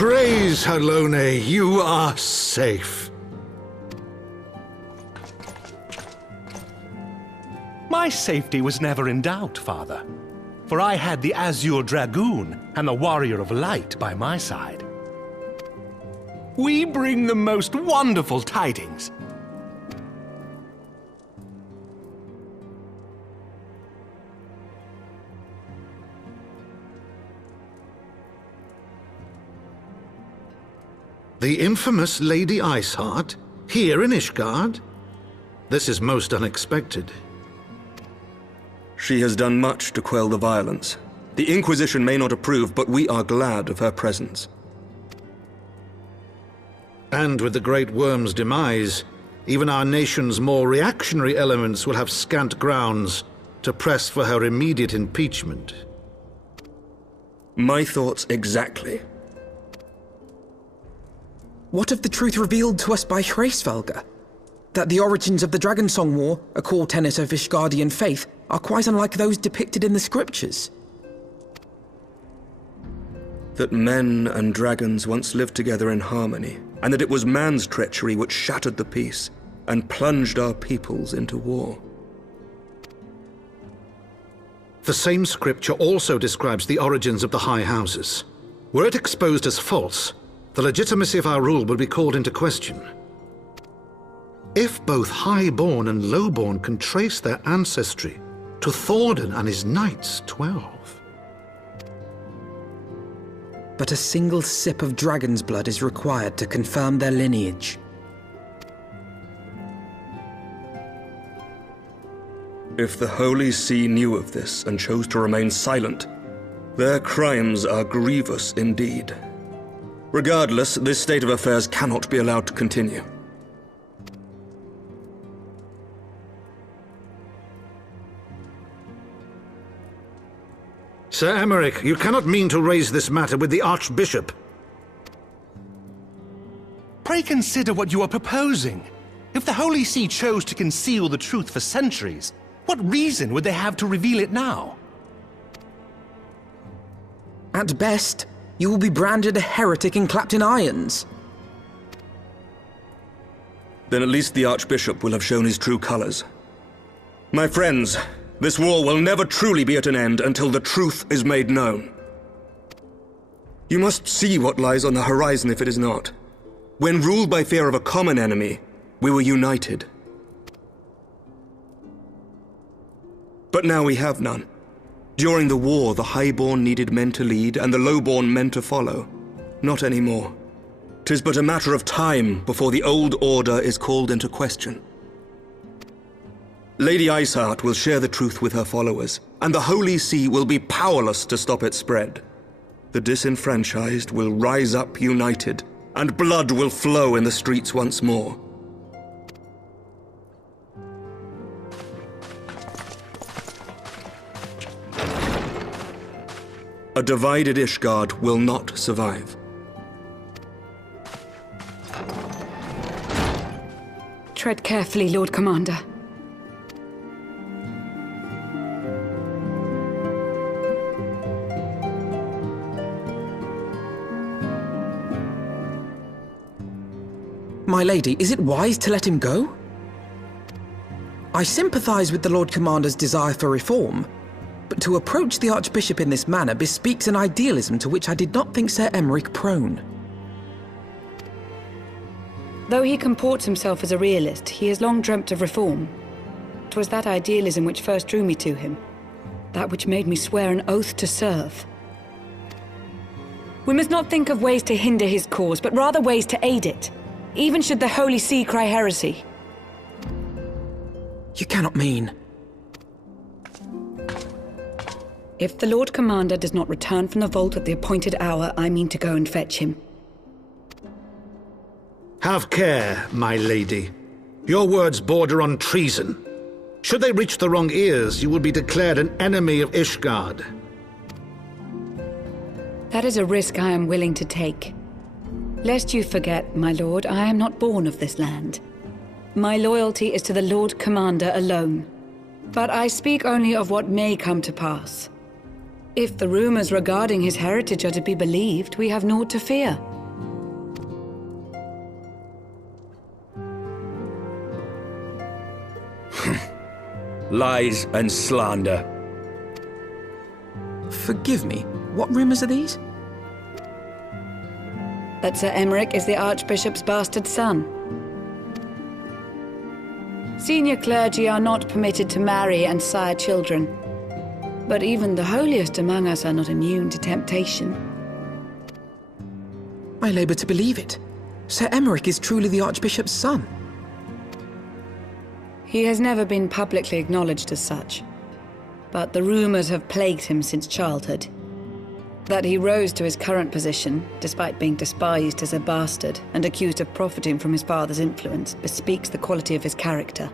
Praise Halone, you are safe. My safety was never in doubt, Father, for I had the Azure Dragoon and the Warrior of Light by my side. We bring the most wonderful tidings. The infamous Lady Iceheart, here in Ishgard? This is most unexpected. She has done much to quell the violence. The Inquisition may not approve, but we are glad of her presence. And with the Great Worm's demise, even our nation's more reactionary elements will have scant grounds to press for her immediate impeachment. My thoughts exactly. What of the truth revealed to us by Hraesvelga? That the origins of the Dragonsong War, a core tenet of Ishgardian faith, are quite unlike those depicted in the scriptures. That men and dragons once lived together in harmony, and that it was man's treachery which shattered the peace and plunged our peoples into war. The same scripture also describes the origins of the High Houses. Were it exposed as false, the legitimacy of our rule would be called into question. If both Highborn and Lowborn can trace their ancestry to Thordan and his Knights 12. But a single sip of dragon's blood is required to confirm their lineage. If the Holy See knew of this and chose to remain silent, their crimes are grievous indeed. Regardless, this state of affairs cannot be allowed to continue. Ser Aymeric, you cannot mean to raise this matter with the Archbishop. Pray consider what you are proposing. If the Holy See chose to conceal the truth for centuries, what reason would they have to reveal it now? At best, you will be branded a heretic and clapped in irons. Then at least the Archbishop will have shown his true colors. My friends, this war will never truly be at an end until the truth is made known. You must see what lies on the horizon if it is not. When ruled by fear of a common enemy, we were united. But now we have none. During the war, the Highborn needed men to lead and the Lowborn men to follow. Not anymore. 'Tis but a matter of time before the old order is called into question. Lady Iceheart will share the truth with her followers, and the Holy See will be powerless to stop its spread. The disenfranchised will rise up united, and blood will flow in the streets once more. A divided Ishgard will not survive. Tread carefully, Lord Commander. My lady, is it wise to let him go? I sympathize with the Lord Commander's desire for reform, but to approach the Archbishop in this manner bespeaks an idealism to which I did not think Ser Aymeric prone. Though he comports himself as a realist, he has long dreamt of reform. 'Twas that idealism which first drew me to him, that which made me swear an oath to serve. We must not think of ways to hinder his cause, but rather ways to aid it, even should the Holy See cry heresy. You cannot mean... If the Lord Commander does not return from the vault at the appointed hour, I mean to go and fetch him. Have care, my lady. Your words border on treason. Should they reach the wrong ears, you will be declared an enemy of Ishgard. That is a risk I am willing to take. Lest you forget, my lord, I am not born of this land. My loyalty is to the Lord Commander alone. But I speak only of what may come to pass. If the rumors regarding his heritage are to be believed, we have naught to fear. lies and slander. Forgive me, what rumors are these? That Ser Aymeric is the Archbishop's bastard son. Senior clergy are not permitted to marry and sire children. But even the holiest among us are not immune to temptation. I labor to believe it. Ser Aymeric is truly the Archbishop's son. He has never been publicly acknowledged as such. But the rumors have plagued him since childhood. That he rose to his current position, despite being despised as a bastard and accused of profiting from his father's influence, bespeaks the quality of his character.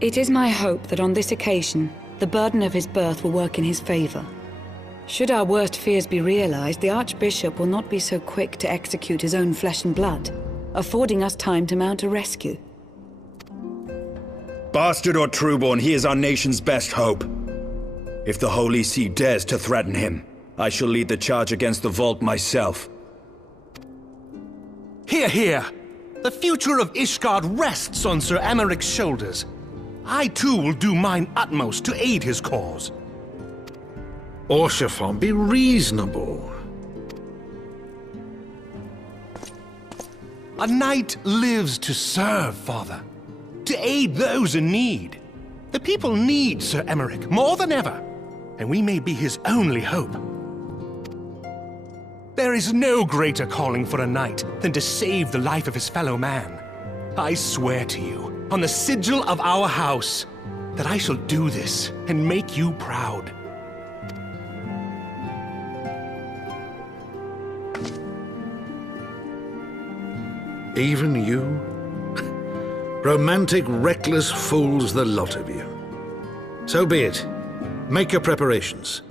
It is my hope that on this occasion, the burden of his birth will work in his favor. Should our worst fears be realized, the Archbishop will not be so quick to execute his own flesh and blood, affording us time to mount a rescue. Bastard or trueborn, he is our nation's best hope. If the Holy See dares to threaten him, I shall lead the charge against the vault myself. Hear, hear! The future of Ishgard rests on Ser Aymeric's shoulders. I too will do mine utmost to aid his cause. Orshafon, be reasonable. A knight lives to serve, Father. To aid those in need. The people need Ser Aymeric more than ever, and we may be his only hope. There is no greater calling for a knight than to save the life of his fellow man. I swear to you, on the sigil of our house, that I shall do this and make you proud. Even you? Romantic, reckless fools, the lot of you. So be it. Make your preparations.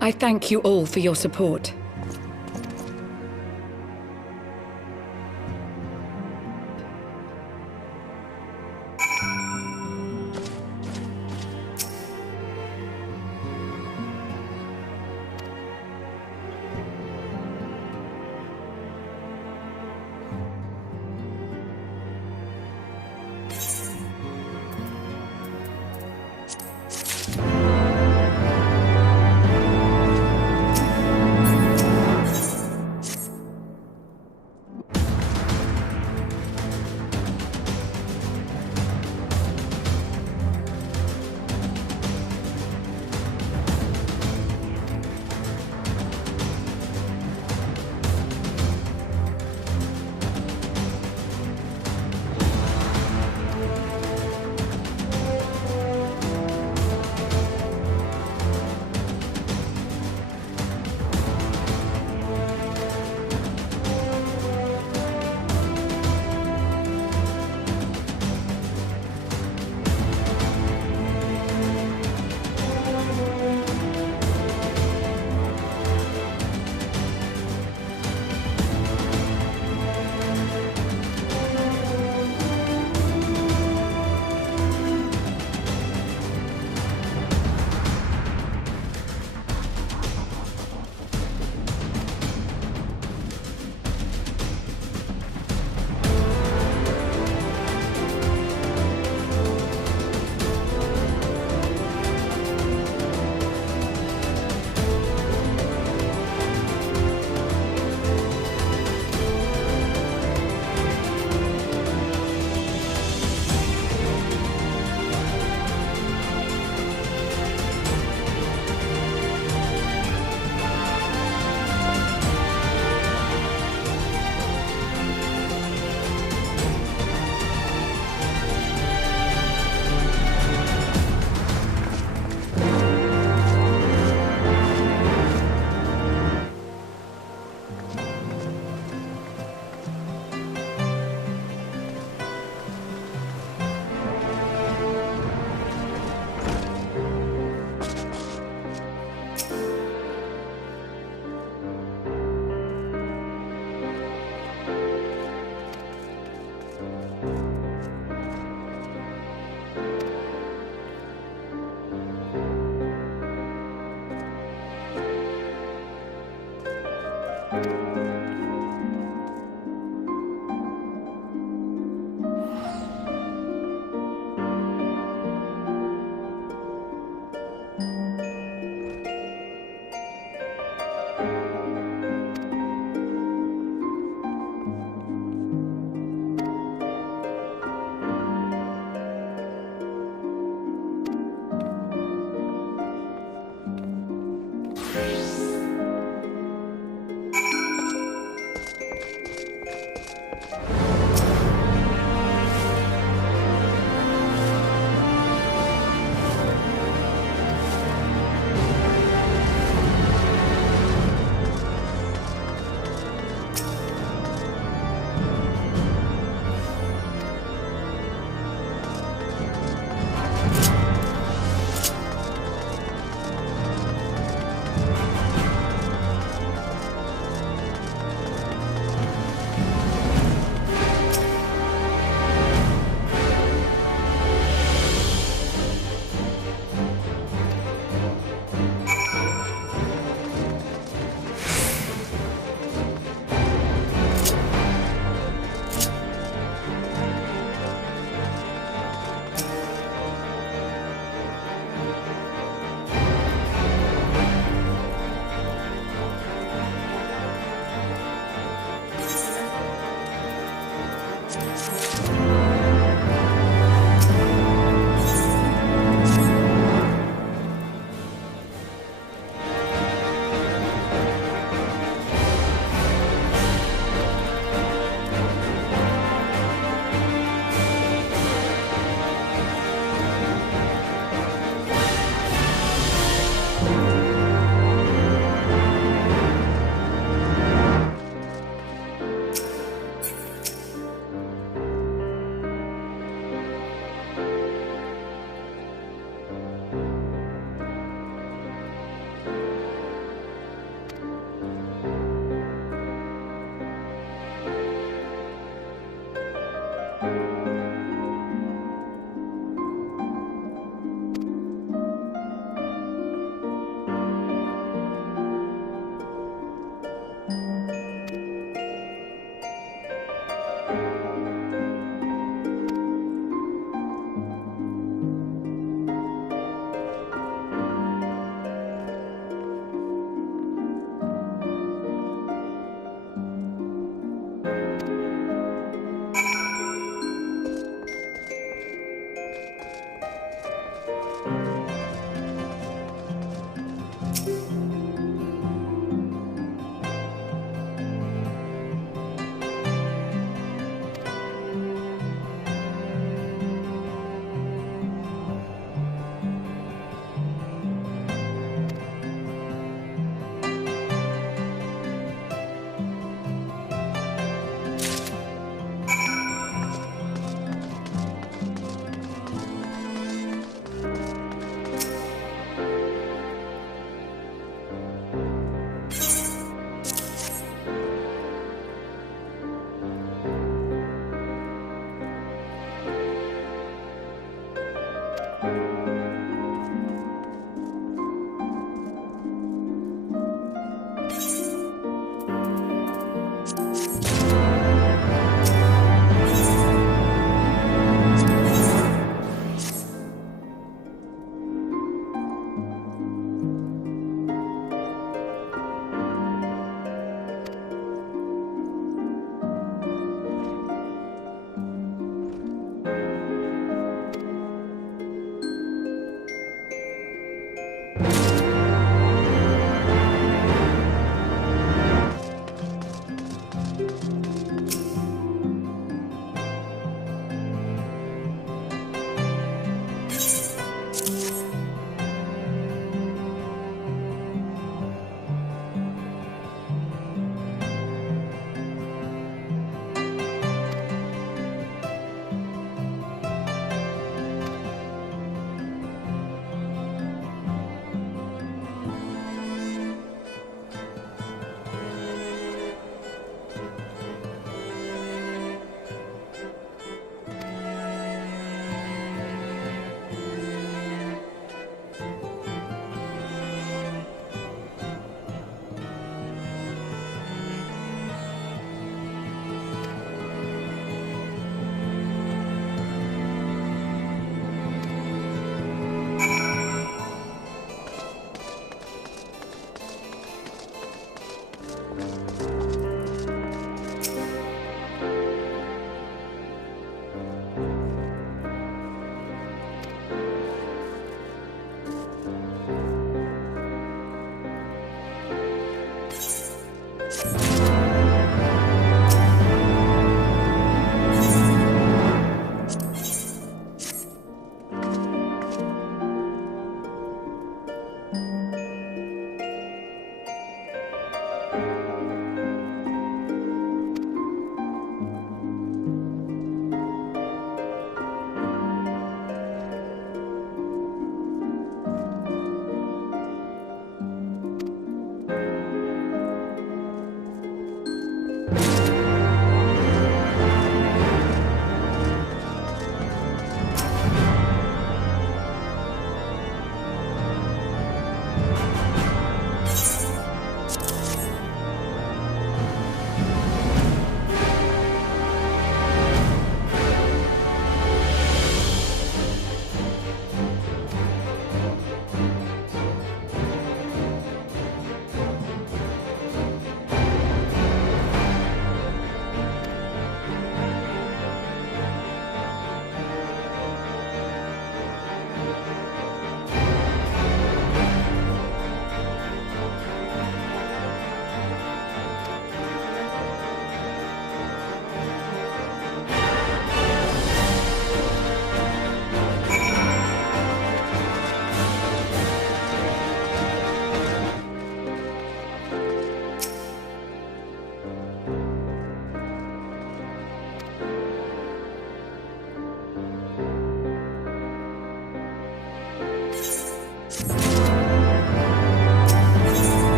I thank you all for your support.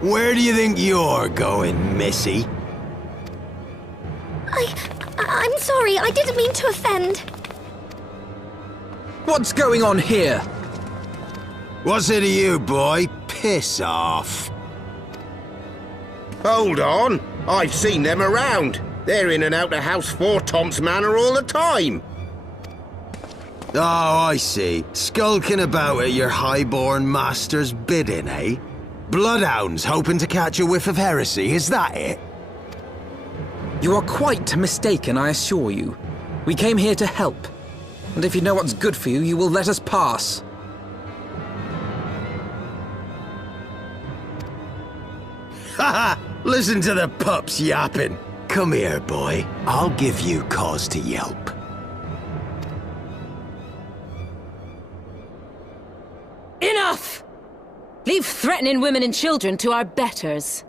Where do you think you're going, missy? I'm sorry, I didn't mean to offend. What's going on here? What's it to you, boy? Piss off. Hold on, I've seen them around. They're in and out of House Fourtom's manor all the time. Oh, I see. Skulking about at your highborn master's bidding, eh? Bloodhounds hoping to catch a whiff of heresy, is that it? You are quite mistaken, I assure you. We came here to help. And if you know what's good for you, you will let us pass. Haha! Listen to the pups yapping. Come here, boy. I'll give you cause to yelp. Enough! Leave threatening women and children to our betters.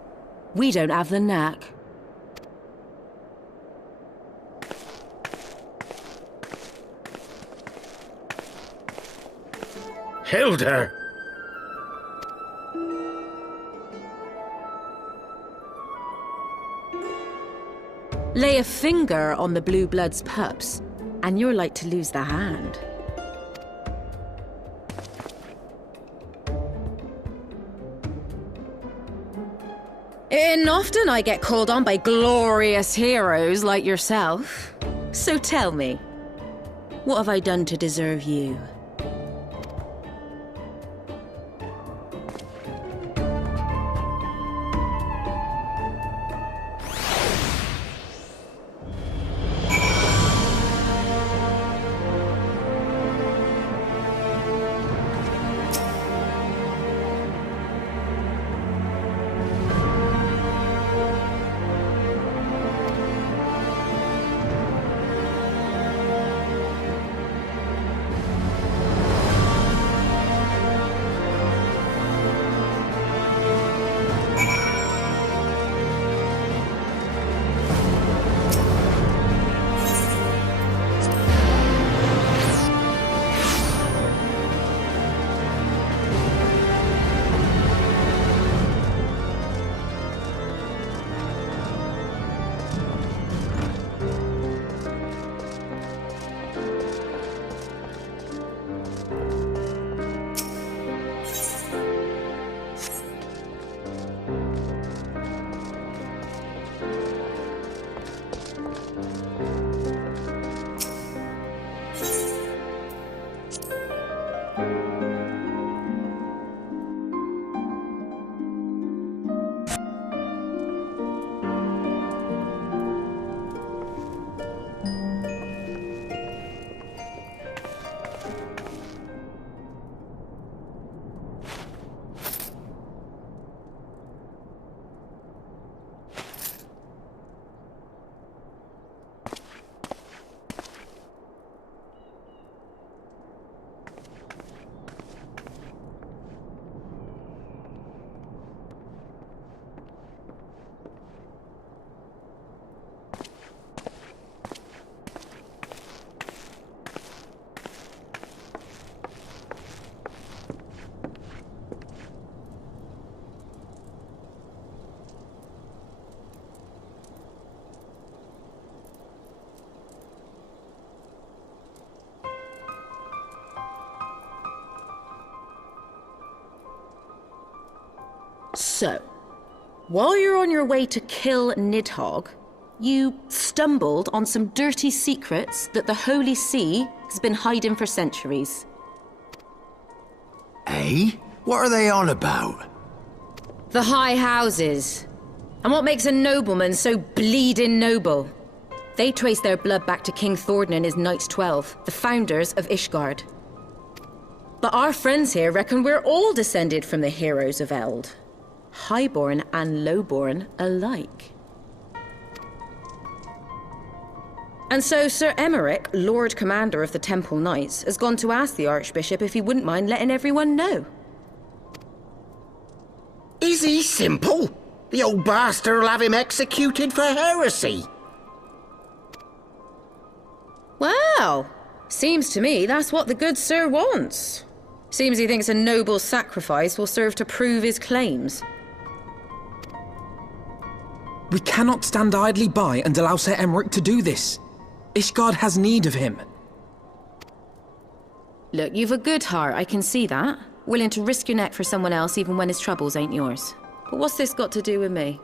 We don't have the knack. Hilda! Lay a finger on the Blue Blood's pups, and you're like to lose the hand. And often I get called on by glorious heroes like yourself. So tell me, what have I done to deserve you? So, while you're on your way to kill Nidhogg, you stumbled on some dirty secrets that the Holy See has been hiding for centuries. Eh? What are they on about? The High Houses. And what makes a nobleman so bleeding noble? They trace their blood back to King Thordan and his Knights 12, the founders of Ishgard. But our friends here reckon we're all descended from the heroes of Eld. Highborn and lowborn alike. And so Ser Aymeric, Lord Commander of the Temple Knights, has gone to ask the Archbishop if he wouldn't mind letting everyone know. Is he simple? The old bastard will have him executed for heresy. Well, seems to me that's what the good sir wants. Seems he thinks a noble sacrifice will serve to prove his claims. We cannot stand idly by and allow Ser Aymeric to do this. Ishgard has need of him. Look, you've a good heart, I can see that. Willing to risk your neck for someone else even when his troubles ain't yours. But what's this got to do with me?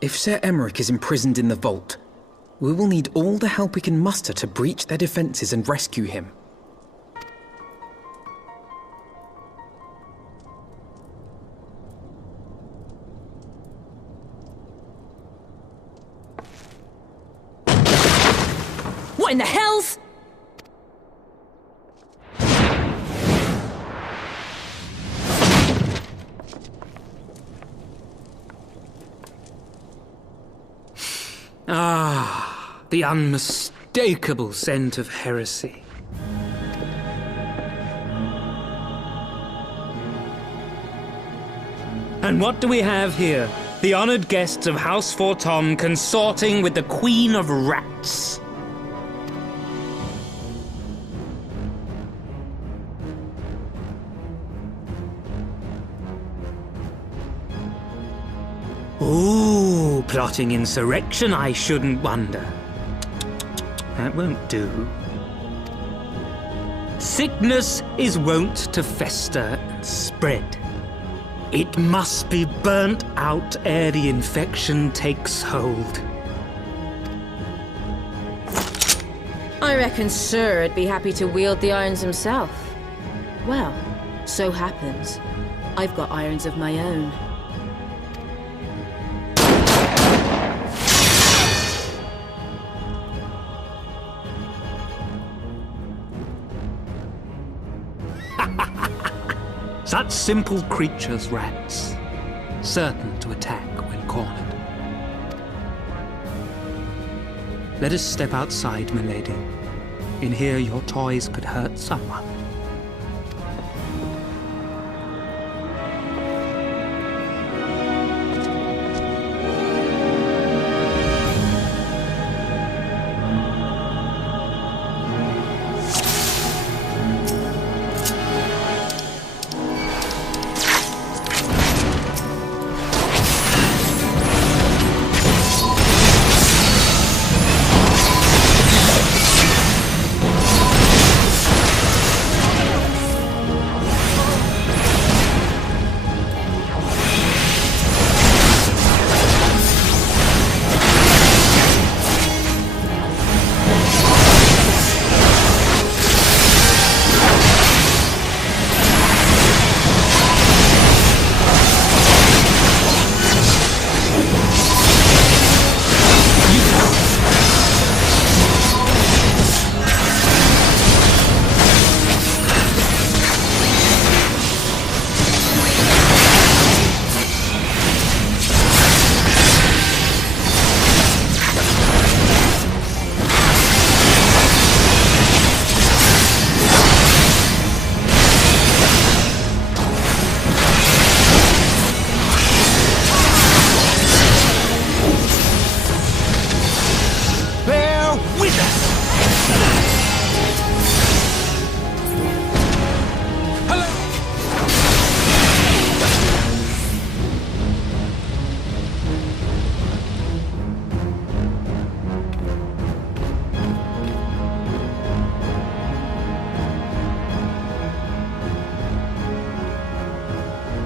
If Ser Aymeric is imprisoned in the vault, we will need all the help we can muster to breach their defenses and rescue him. What in the hell's... Ah, the unmistakable scent of heresy. And what do we have here? The honored guests of House Fortom consorting with the Queen of Rats. Ooh, plotting insurrection, I shouldn't wonder. That won't do. Sickness is wont to fester and spread. It must be burnt out ere the infection takes hold. I reckon Ser'd be happy to wield the irons himself. Well, so happens I've got irons of my own. Such simple creatures, rats, certain to attack when cornered. Let us step outside, milady. In here your toys could hurt someone.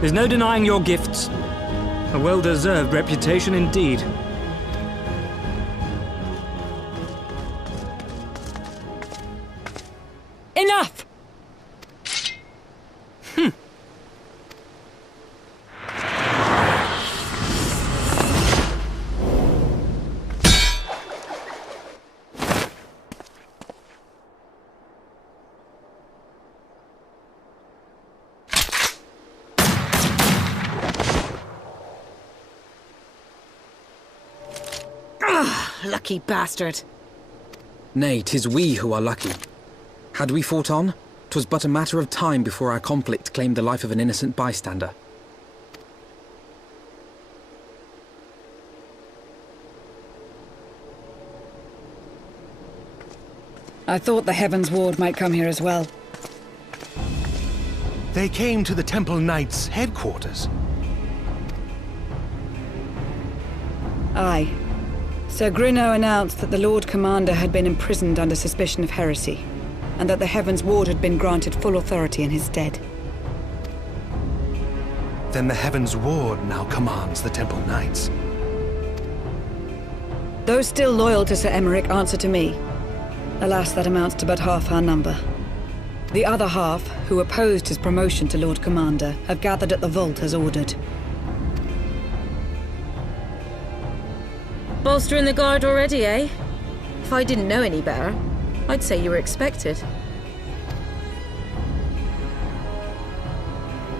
There's no denying your gifts. A well-deserved reputation indeed. Enough! Lucky bastard. Nay, 'tis we who are lucky. Had we fought on, 'twas but a matter of time before our conflict claimed the life of an innocent bystander. I thought the Heavensward might come here as well. They came to the Temple Knights' headquarters. Aye. Sir Grinno announced that the Lord Commander had been imprisoned under suspicion of heresy, and that the Heavensward had been granted full authority in his stead. Then the Heavensward now commands the Temple Knights. Those still loyal to Ser Aymeric answer to me. Alas, that amounts to but half our number. The other half, who opposed his promotion to Lord Commander, have gathered at the vault as ordered. Bolstering the guard already, eh? If I didn't know any better, I'd say you were expected.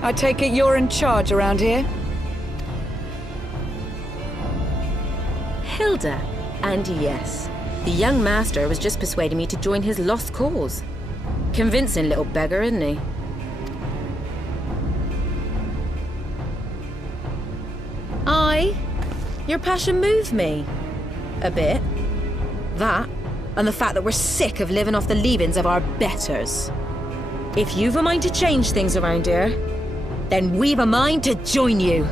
I take it you're in charge around here? Hilda. And yes, the young master was just persuading me to join his lost cause. Convincing little beggar, isn't he? Aye. Your passion moved me. A bit. That, and the fact that we're sick of living off the leavings of our betters. If you've a mind to change things around here, then we've a mind to join you.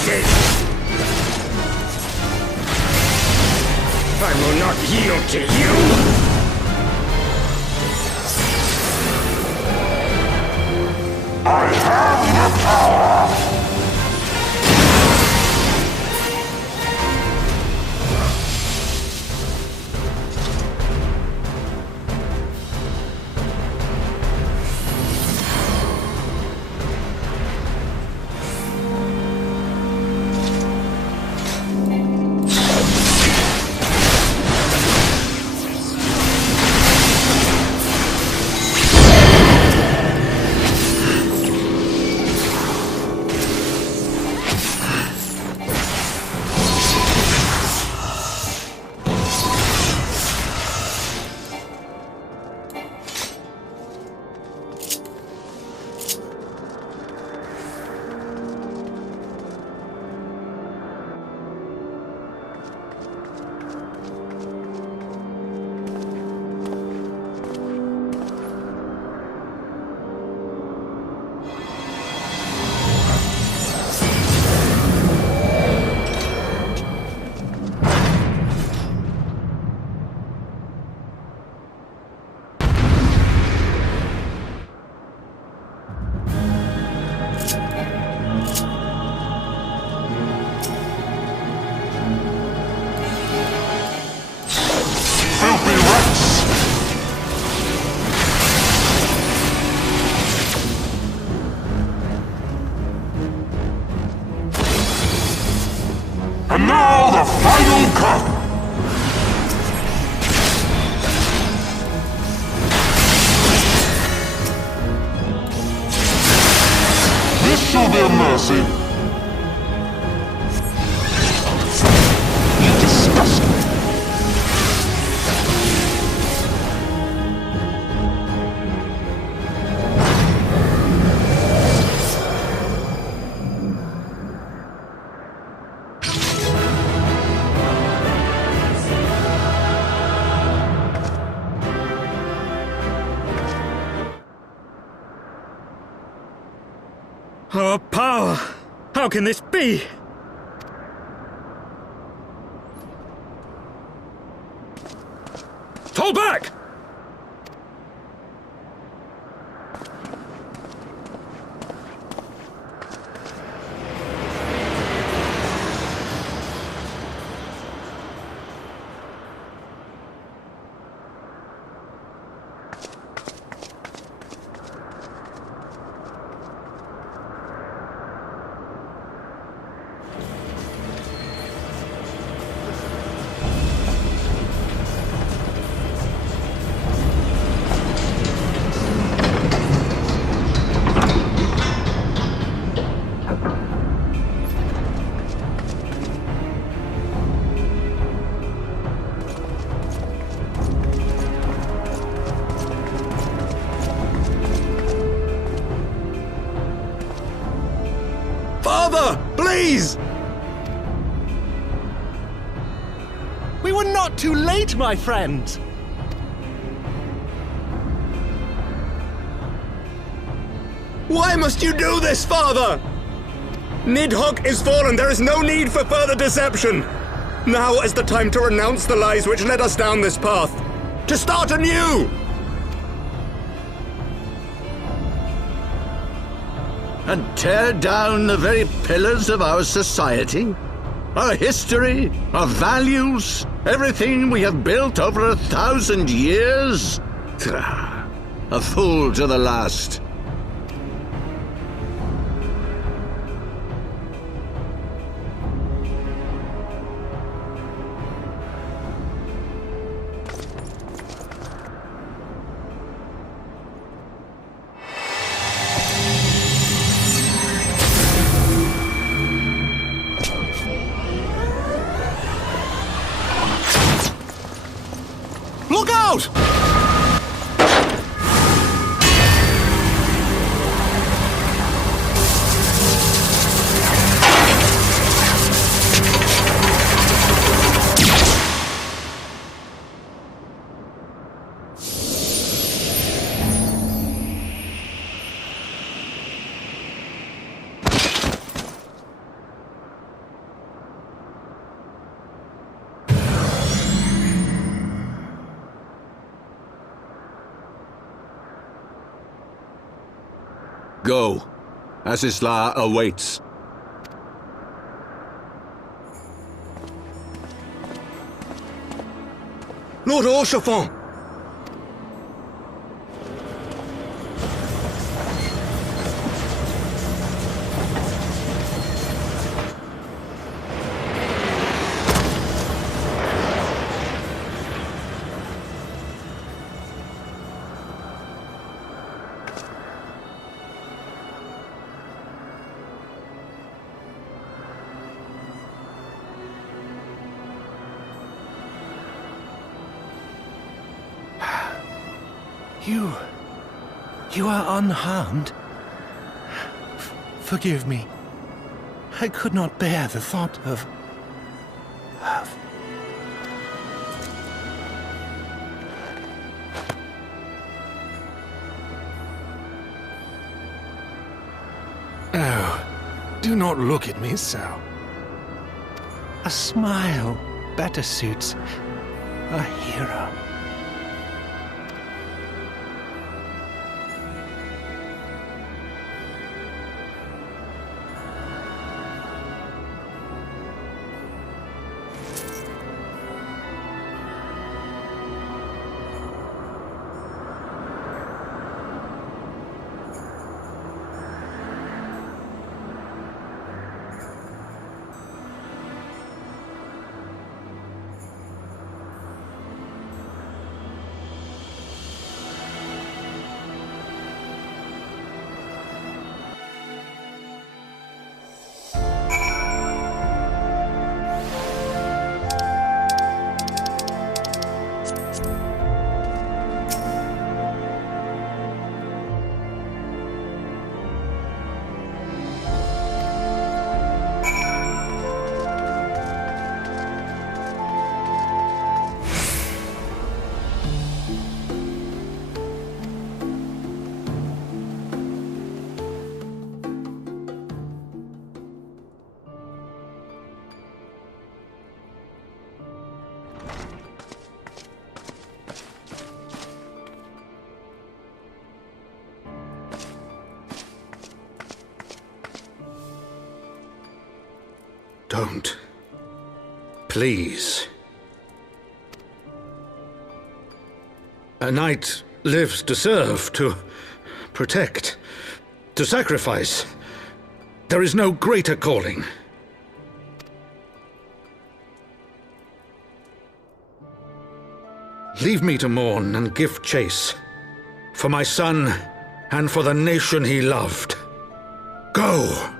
pieces! I will not yield to you! I have the power! And now the final cut! This shall be a mercy. You disgust me. Our power! How can this be? Fall back! Please! We were not too late, my friend! Why must you do this, Father? Nidhogg is fallen. There is no need for further deception. Now is the time to renounce the lies which led us down this path. To start anew! And tear down the very pillars of our society? Our history, our values, everything we have built over 1,000 years? A fool to the last. Look out! Go. Azys Lla awaits. Lord Orchefon! You are unharmed? Forgive me. I could not bear the thought of... Oh, do not look at me so. A smile better suits a hero. Don't. Please. A knight lives to serve, to protect, to sacrifice. There is no greater calling. Leave me to mourn and give chase. For my son, and for the nation he loved. Go!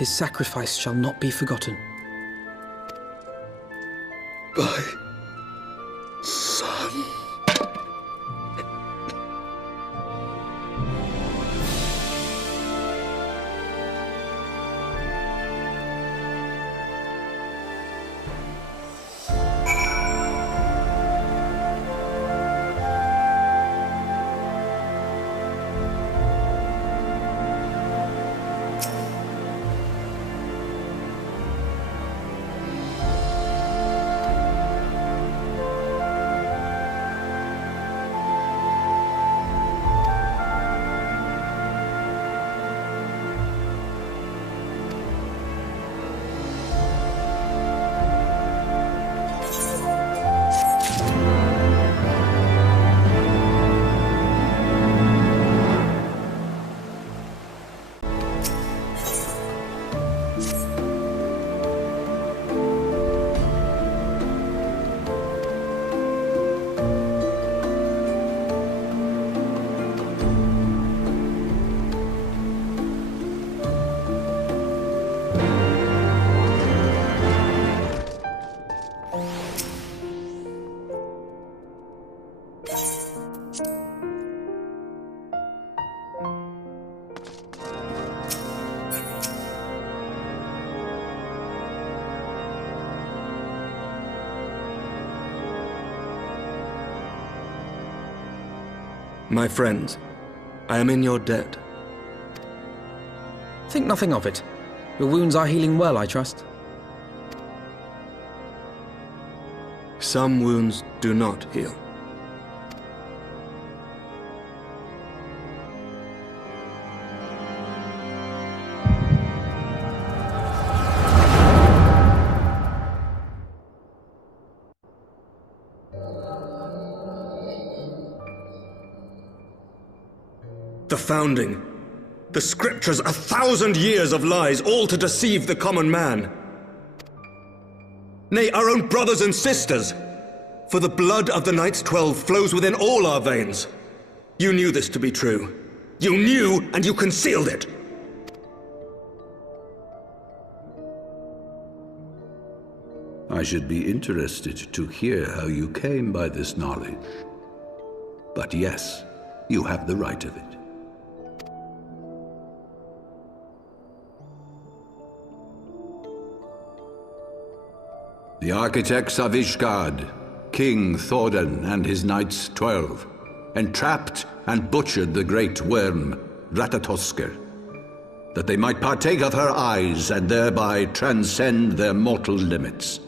His sacrifice shall not be forgotten. My son. My friends, I am in your debt. Think nothing of it. Your wounds are healing well, I trust. some wounds do not heal. The founding, the scriptures, 1,000 years of lies, all to deceive the common man. Nay, our own brothers and sisters. For the blood of the Knights 12 flows within all our veins. You knew this to be true. You knew, and you concealed it. I should be interested to hear how you came by this knowledge. But yes, you have the right of it. The architects of Ishgard, King Thordan and his Knights 12, entrapped and butchered the great worm, Ratatoskr, that they might partake of her eyes and thereby transcend their mortal limits.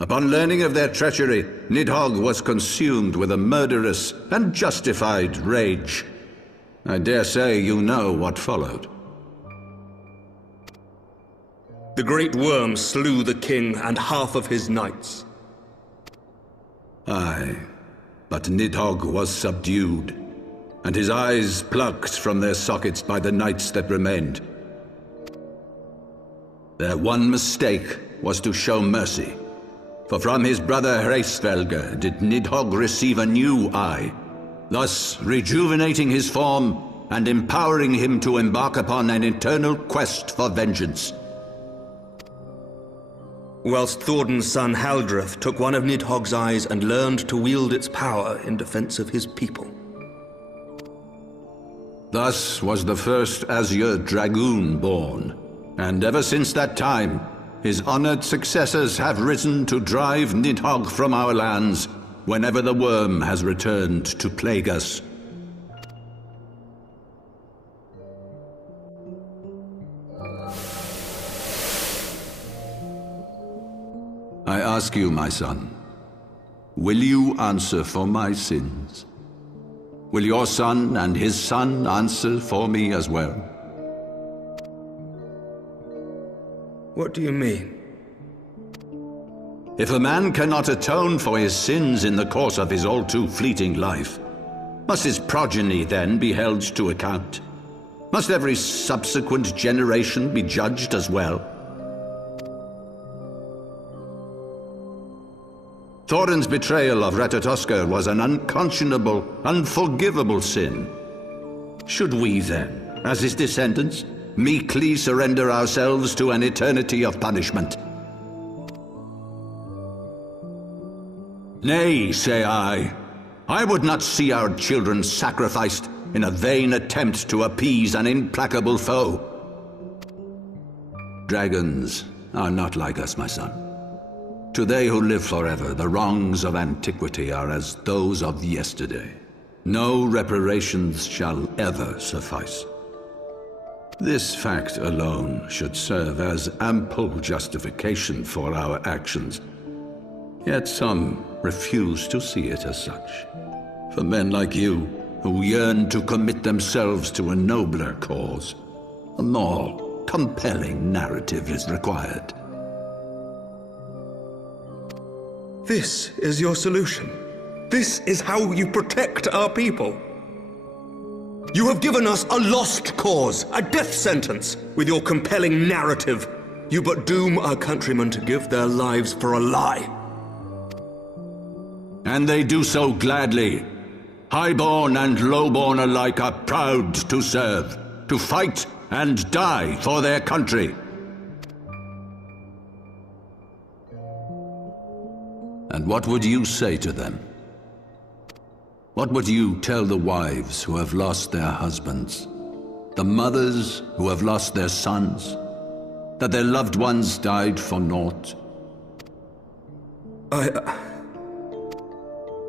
Upon learning of their treachery, Nidhogg was consumed with a murderous and justified rage. I dare say you know what followed. The great worm slew the king and half of his knights. Aye, but Nidhogg was subdued, and his eyes plucked from their sockets by the knights that remained. Their one mistake was to show mercy, for from his brother Hreisvelger did Nidhogg receive a new eye, thus rejuvenating his form and empowering him to embark upon an eternal quest for vengeance. Whilst Thordan's son Haldreth took one of Nidhogg's eyes and learned to wield its power in defense of his people. Thus was the first Azure Dragoon born, and ever since that time, his honored successors have risen to drive Nidhogg from our lands whenever the worm has returned to plague us. I ask you, my son, will you answer for my sins? Will your son and his son answer for me as well? What do you mean? If a man cannot atone for his sins in the course of his all too fleeting life, must his progeny then be held to account? Must every subsequent generation be judged as well? Thordan's betrayal of Ratatoskr was an unconscionable, unforgivable sin. Should we then, as his descendants, meekly surrender ourselves to an eternity of punishment? Nay, say I. I would not see our children sacrificed in a vain attempt to appease an implacable foe. Dragons are not like us, my son. To they who live forever, the wrongs of antiquity are as those of yesterday. No reparations shall ever suffice. This fact alone should serve as ample justification for our actions. Yet some refuse to see it as such. For men like you, who yearn to commit themselves to a nobler cause, a more compelling narrative is required. This is your solution. This is how you protect our people. You have given us a lost cause, a death sentence. With your compelling narrative, you but doom our countrymen to give their lives for a lie. And they do so gladly. Highborn and lowborn alike are proud to serve, to fight and die for their country. And what would you say to them? What would you tell the wives who have lost their husbands? The mothers who have lost their sons? That their loved ones died for naught?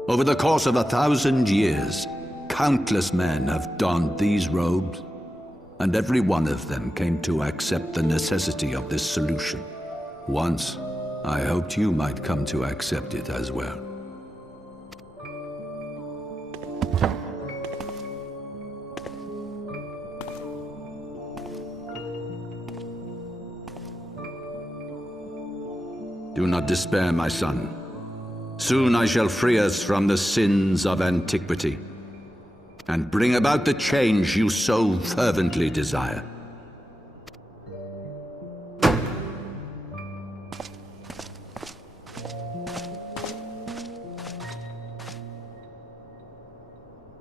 Over the course of 1,000 years, countless men have donned these robes. and every one of them came to accept the necessity of this solution. Once, I hoped you might come to accept it as well. Do not despair, my son. Soon I shall free us from the sins of antiquity, and bring about the change you so fervently desire.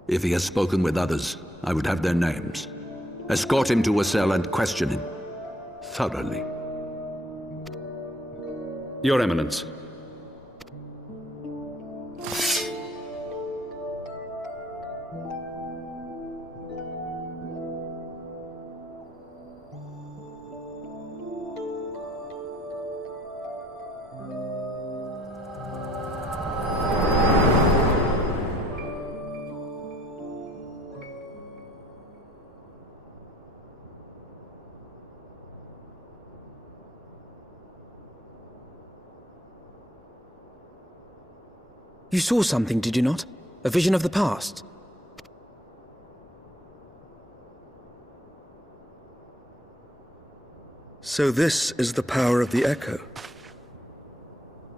If he has spoken with others, I would have their names. Escort him to a cell and question him thoroughly. Your Eminence. You saw something, did you not? A vision of the past? So this is the power of the echo.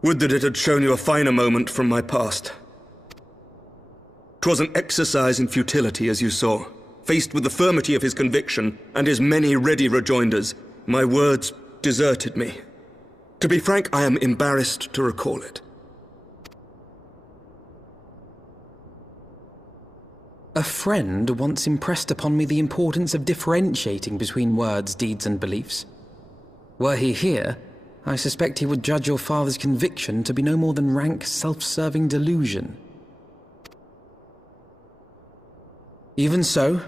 Would that it had shown you a finer moment from my past. 'Twas an exercise in futility, as you saw. Faced with the firmity of his conviction and his many ready rejoinders, my words deserted me. To be frank, I am embarrassed to recall it. A friend once impressed upon me the importance of differentiating between words, deeds, and beliefs. Were he here, I suspect he would judge your father's conviction to be no more than rank, self-serving delusion. Even so,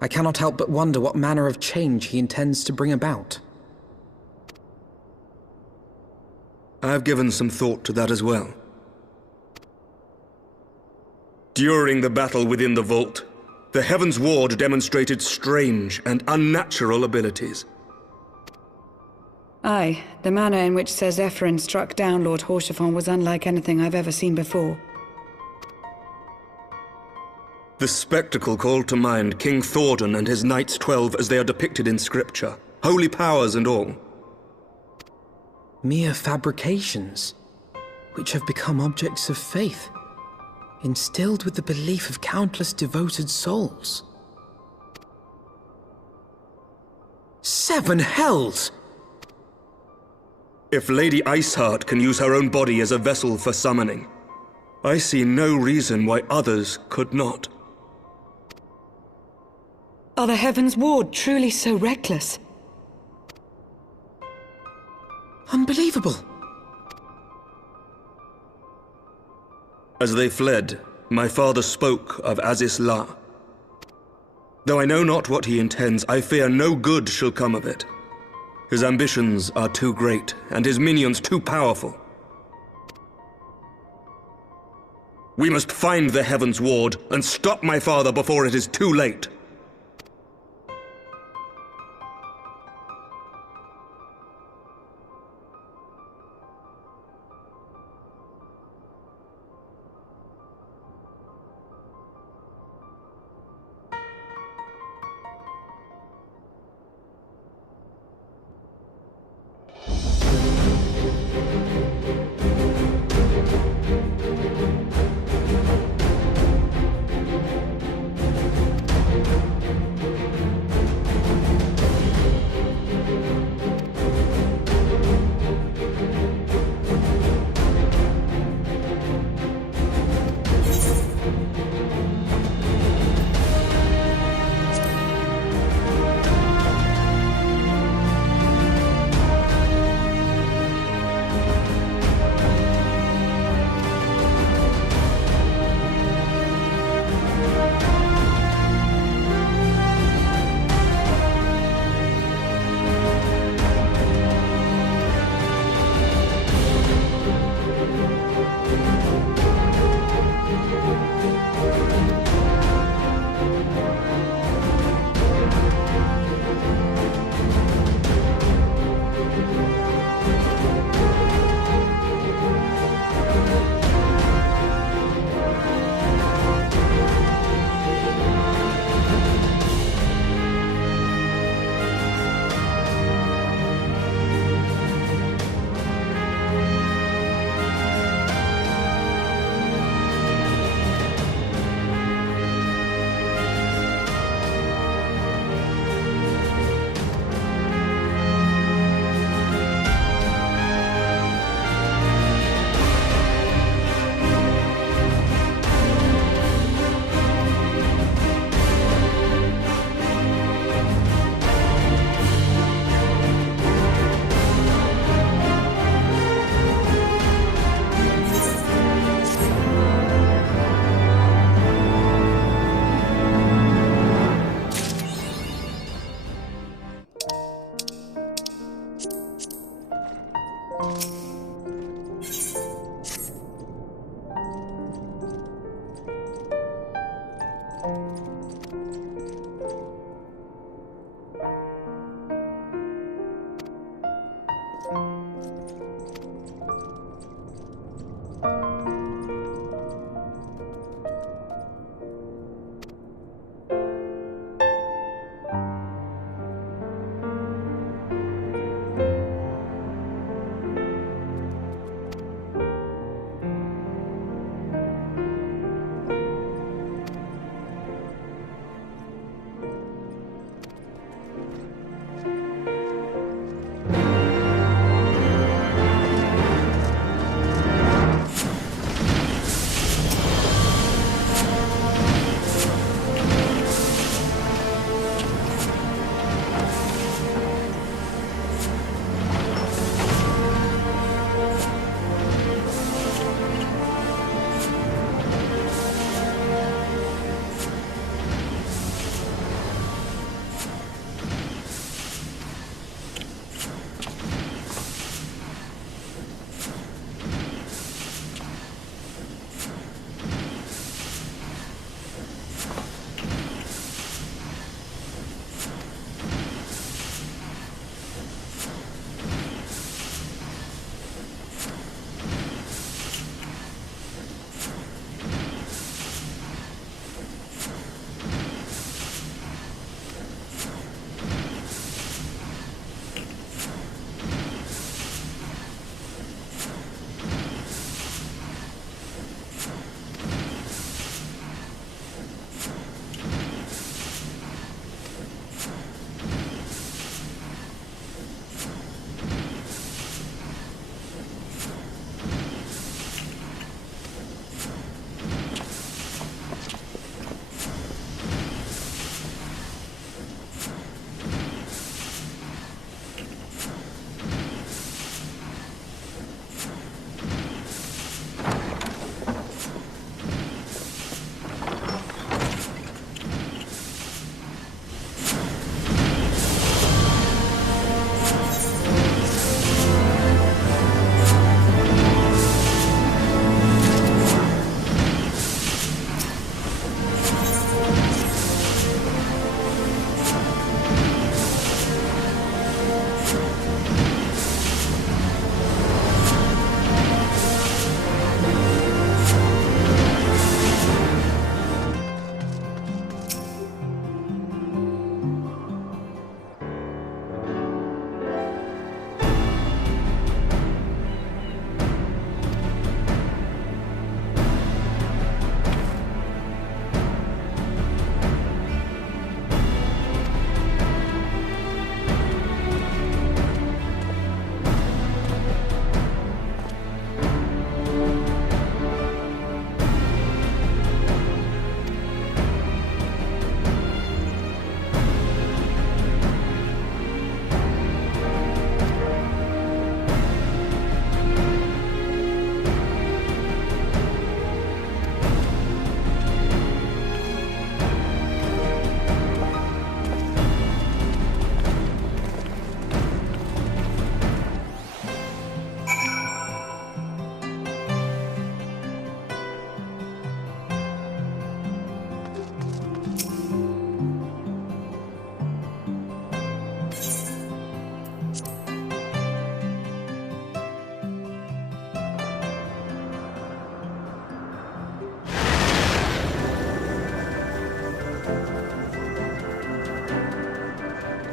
I cannot help but wonder what manner of change he intends to bring about. I have given some thought to that as well. During the battle within the vault, the Heavensward demonstrated strange and unnatural abilities. Aye, the manner in which Ser Zephyrin struck down Lord Haurchefant was unlike anything I've ever seen before. The spectacle called to mind King Thordan and his Knights 12 as they are depicted in scripture, holy powers and all. Mere fabrications, which have become objects of faith, instilled with the belief of countless devoted souls. 7 hells! If Lady Iceheart can use her own body as a vessel for summoning, I see no reason why others could not. Are the Heavensward truly so reckless? Unbelievable! As they fled, my father spoke of Azys Lla. Though I know not what he intends, I fear no good shall come of it. His ambitions are too great, and his minions too powerful. We must find the Heavensward and stop my father before it is too late.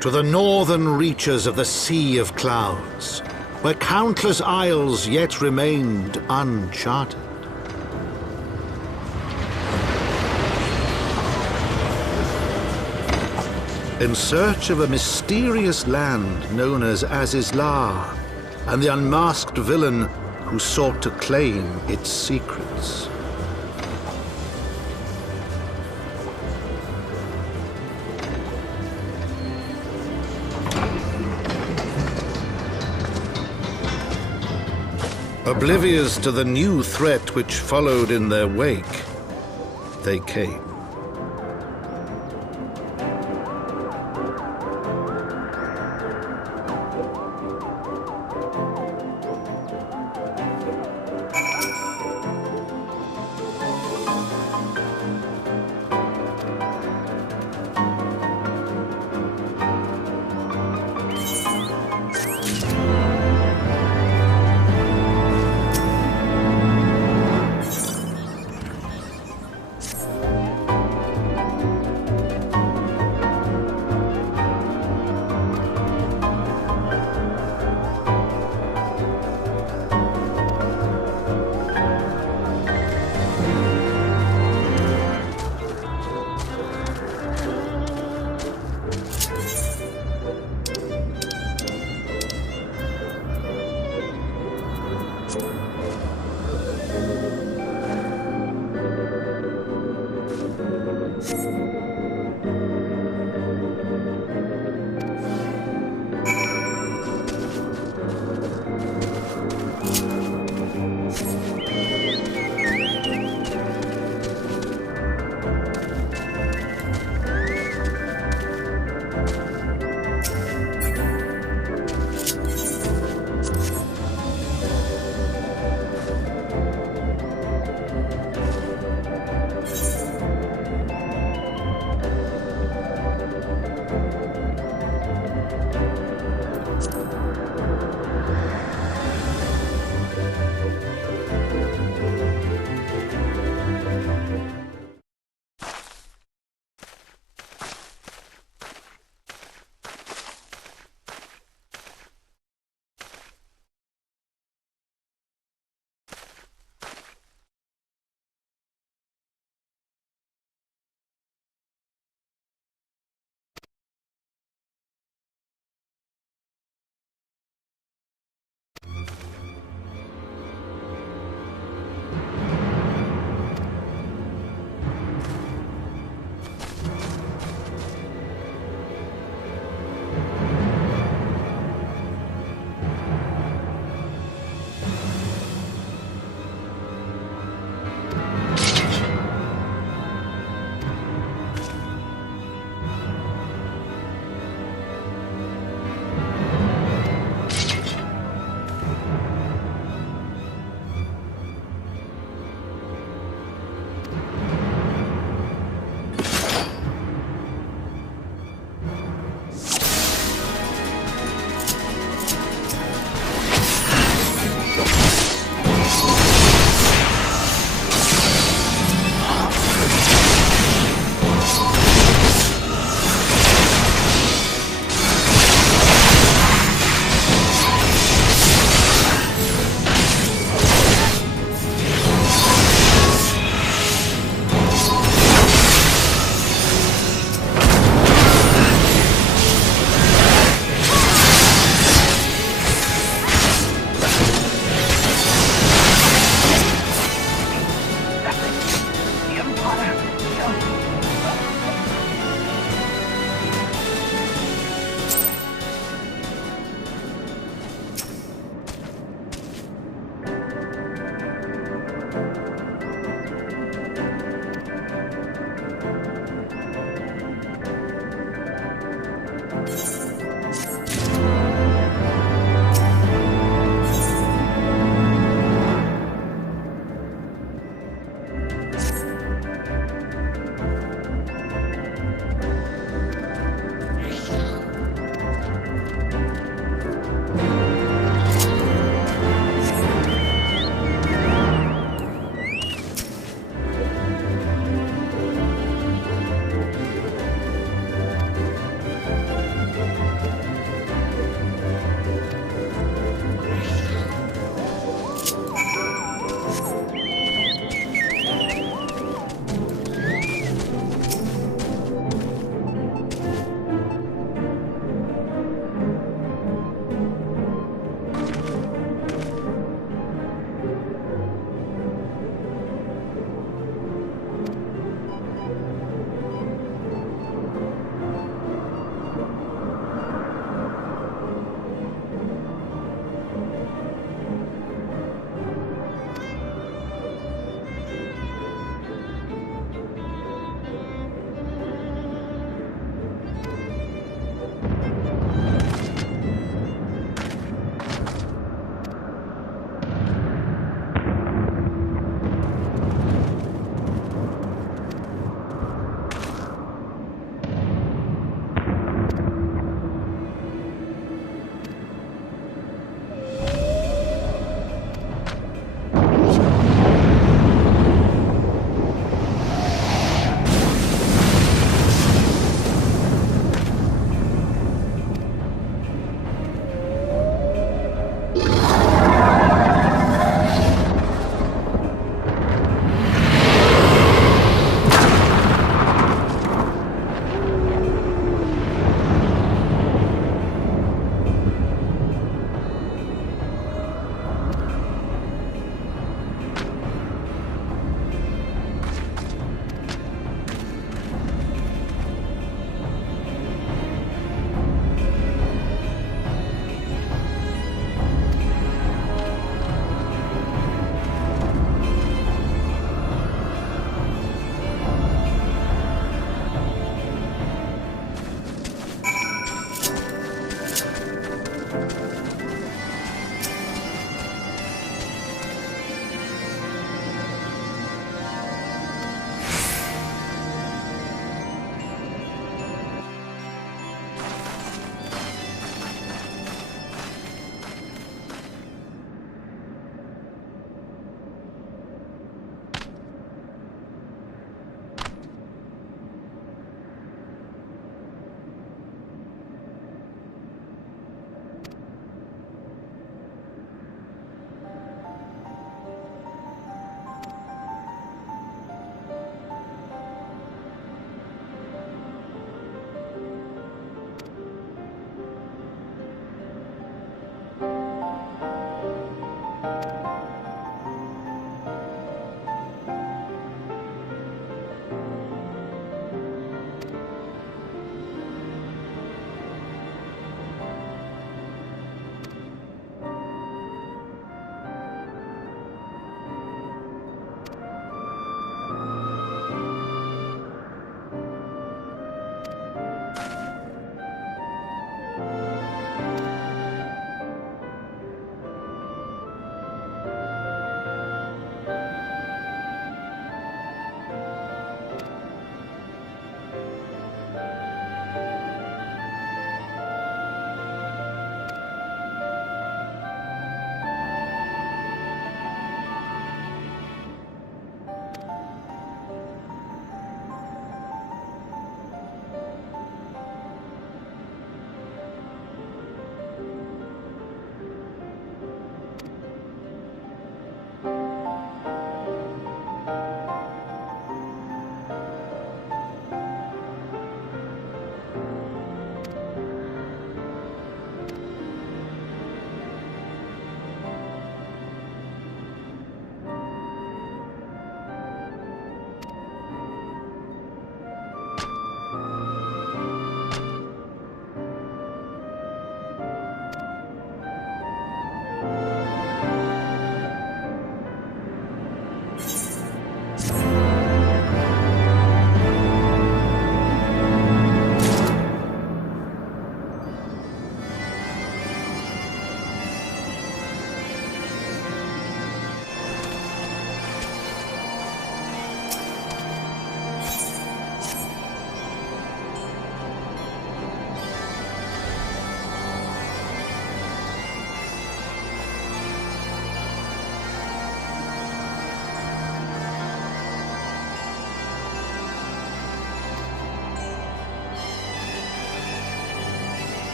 to the northern reaches of the Sea of Clouds, where countless isles yet remained uncharted. In search of a mysterious land known as Azys Lla, and the unmasked villain who sought to claim its secrets. Oblivious to the new threat which followed in their wake, they came.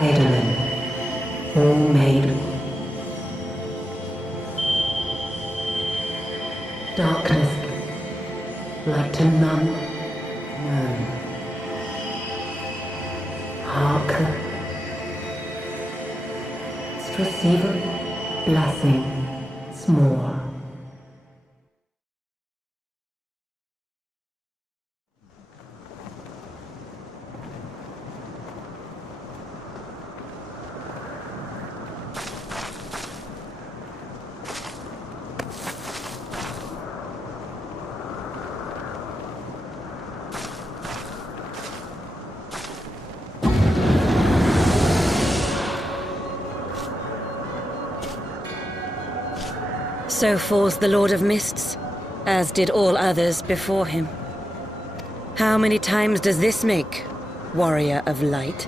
Eidolon, all made darkness, light to none known. Hearken, receive a blessing small. So falls the Lord of Mists, as did all others before him. How many times does this make, warrior of light?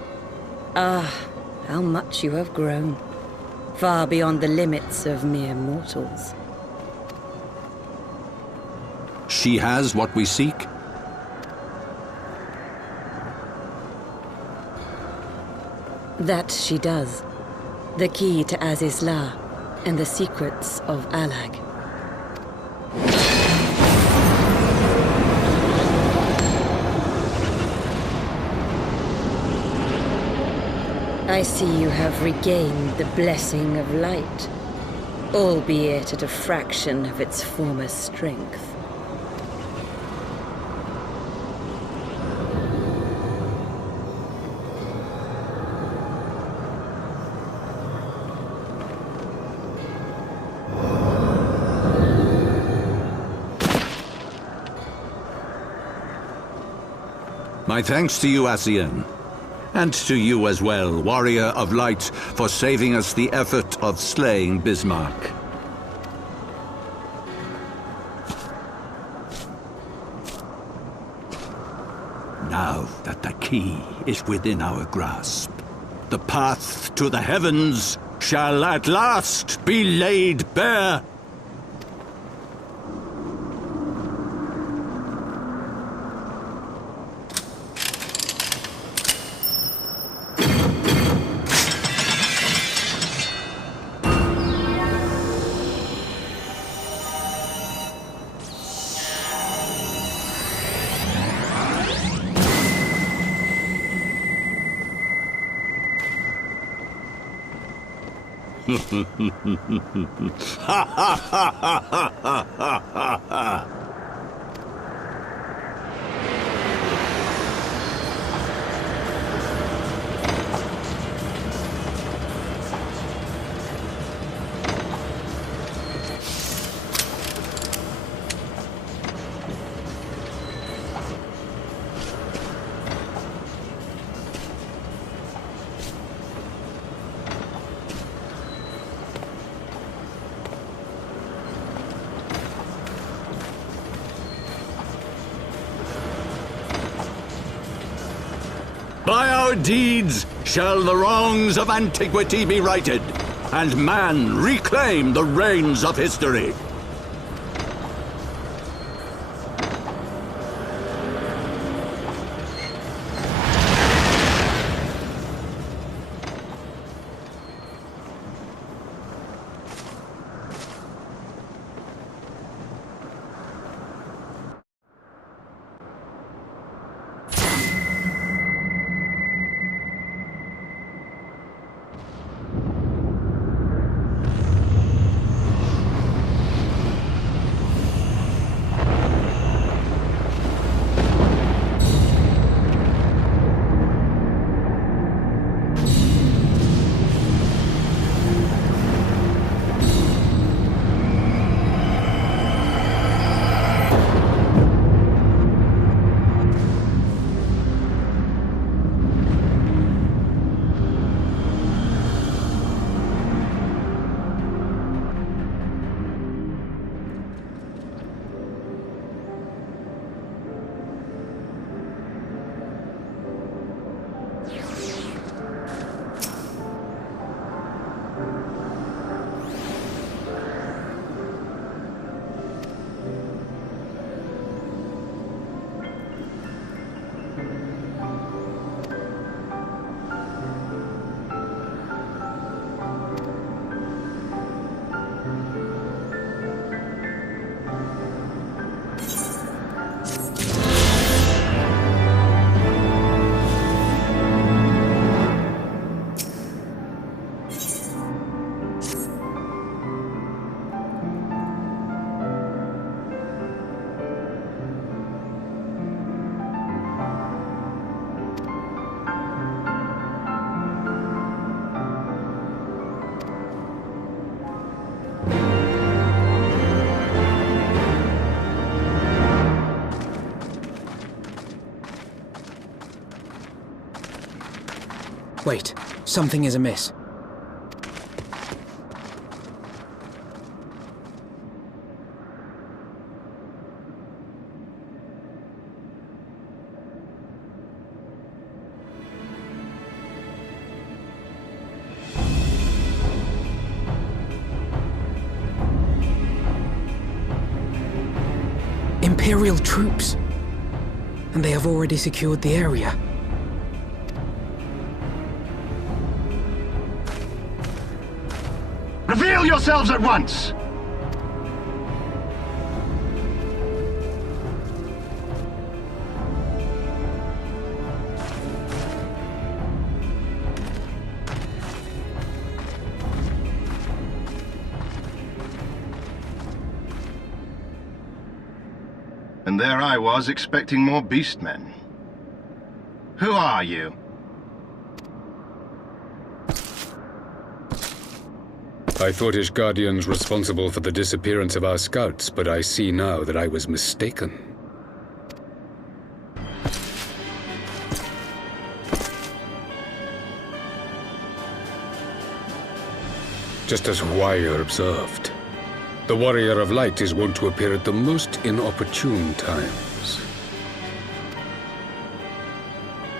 Ah, how much you have grown, far beyond the limits of mere mortals. She has what we seek? That she does. The key to Azys Lla and the secrets of Allag. I see you have regained the blessing of light, albeit at a fraction of its former strength. My thanks to you, Asien. And to you as well, Warrior of Light, for saving us the effort of slaying Bismarck. Now that the key is within our grasp, the path to the heavens shall at last be laid bare. Ha ha ha ha ha ha ha ha! By our deeds shall the wrongs of antiquity be righted, and man reclaim the reins of history. Wait, something is amiss. Imperial troops. And they have already secured the area. Reveal yourselves at once! And there I was, expecting more beastmen. Who are you? I thought Ishgardians responsible for the disappearance of our scouts, but I see now that I was mistaken. Just as Wire observed, the Warrior of Light is wont to appear at the most inopportune times.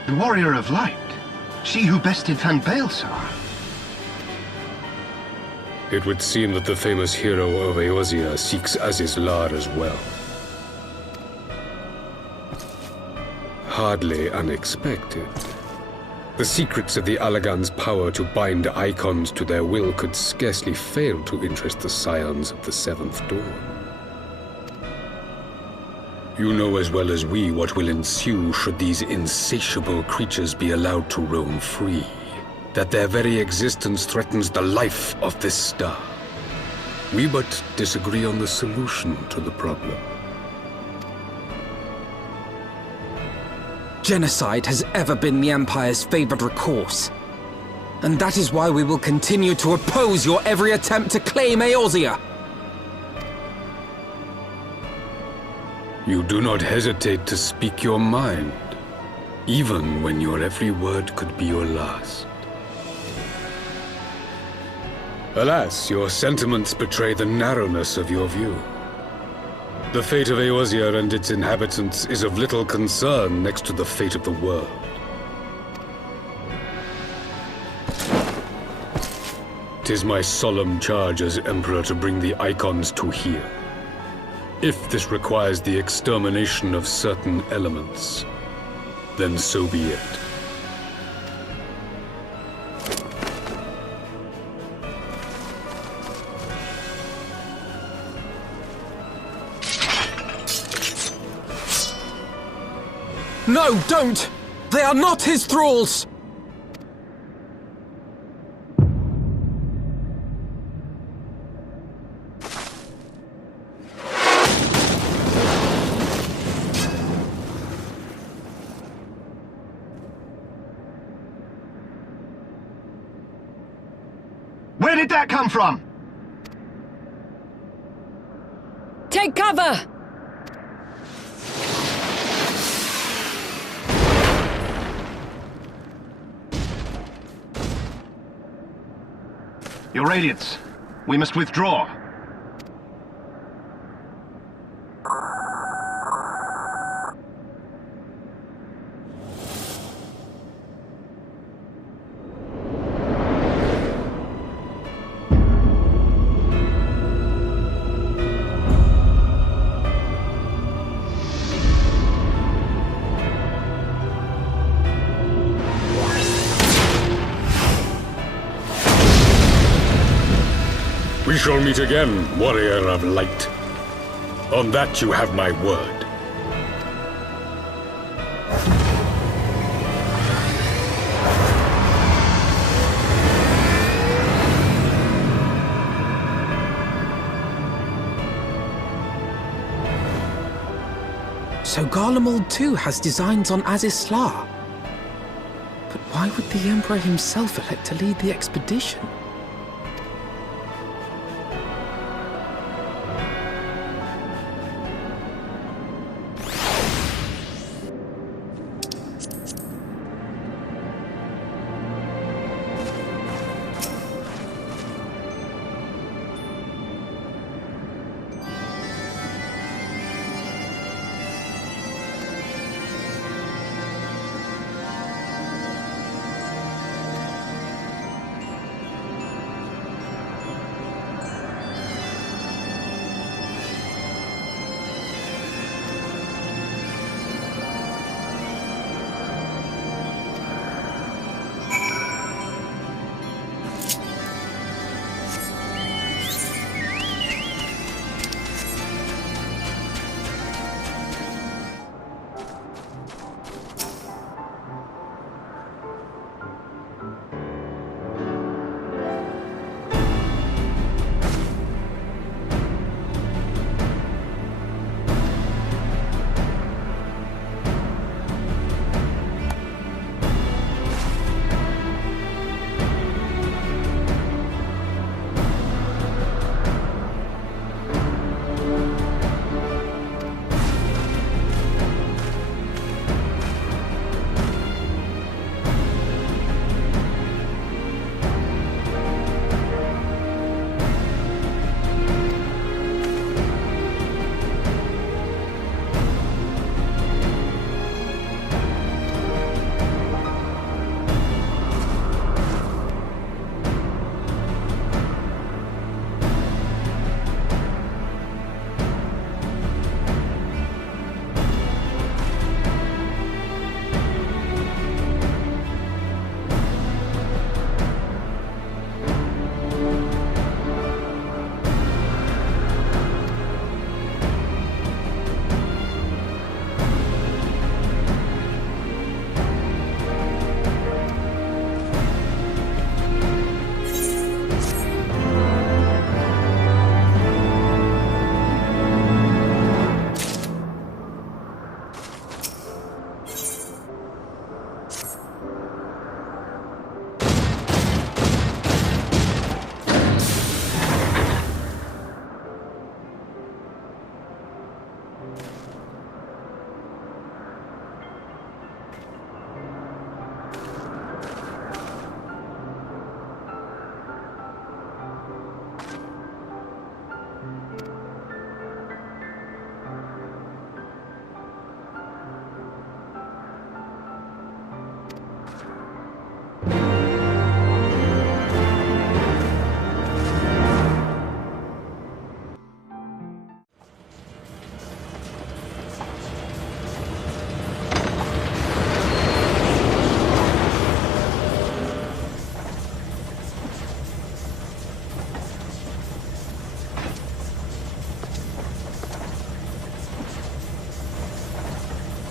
The Warrior of Light? She who bested Van Baelsar? It would seem that the famous hero of Eorzea seeks Azys Lla as well. Hardly unexpected. The secrets of the Allagan's power to bind icons to their will could scarcely fail to interest the scions of the Seventh Dawn. You know as well as we what will ensue should these insatiable creatures be allowed to roam free. That their very existence threatens the life of this star. We but disagree on the solution to the problem. Genocide has ever been the Empire's favored recourse. And that is why we will continue to oppose your every attempt to claim Eorzea. You do not hesitate to speak your mind, even when your every word could be your last. Alas, your sentiments betray the narrowness of your view. The fate of Eorzea and its inhabitants is of little concern next to the fate of the world. "'Tis my solemn charge as Emperor to bring the icons to heel. If this requires the extermination of certain elements, then so be it. No, don't! They are not his thralls! Where did that come from? Take cover! Your Radiance, we must withdraw. We shall meet again, Warrior of Light. On that you have my word. So Garlemald too has designs on Azys Lla. But why would the Emperor himself elect to lead the expedition?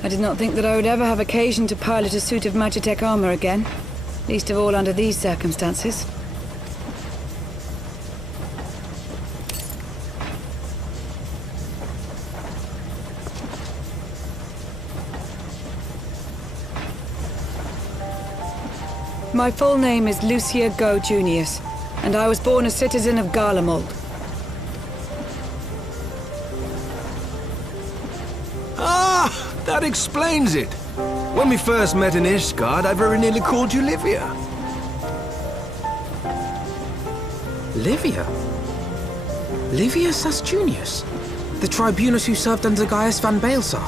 did not think that I would ever have occasion to pilot a suit of magitech armor again, least of all under these circumstances. My full name is Lucia Go Junius, and I was born a citizen of Garlemald. Ah, that explains it. When we first met in Ishgard, I very nearly called you Livia. Livia? Livia Sas Junius? The tribunus who served under Gaius van Baelsar?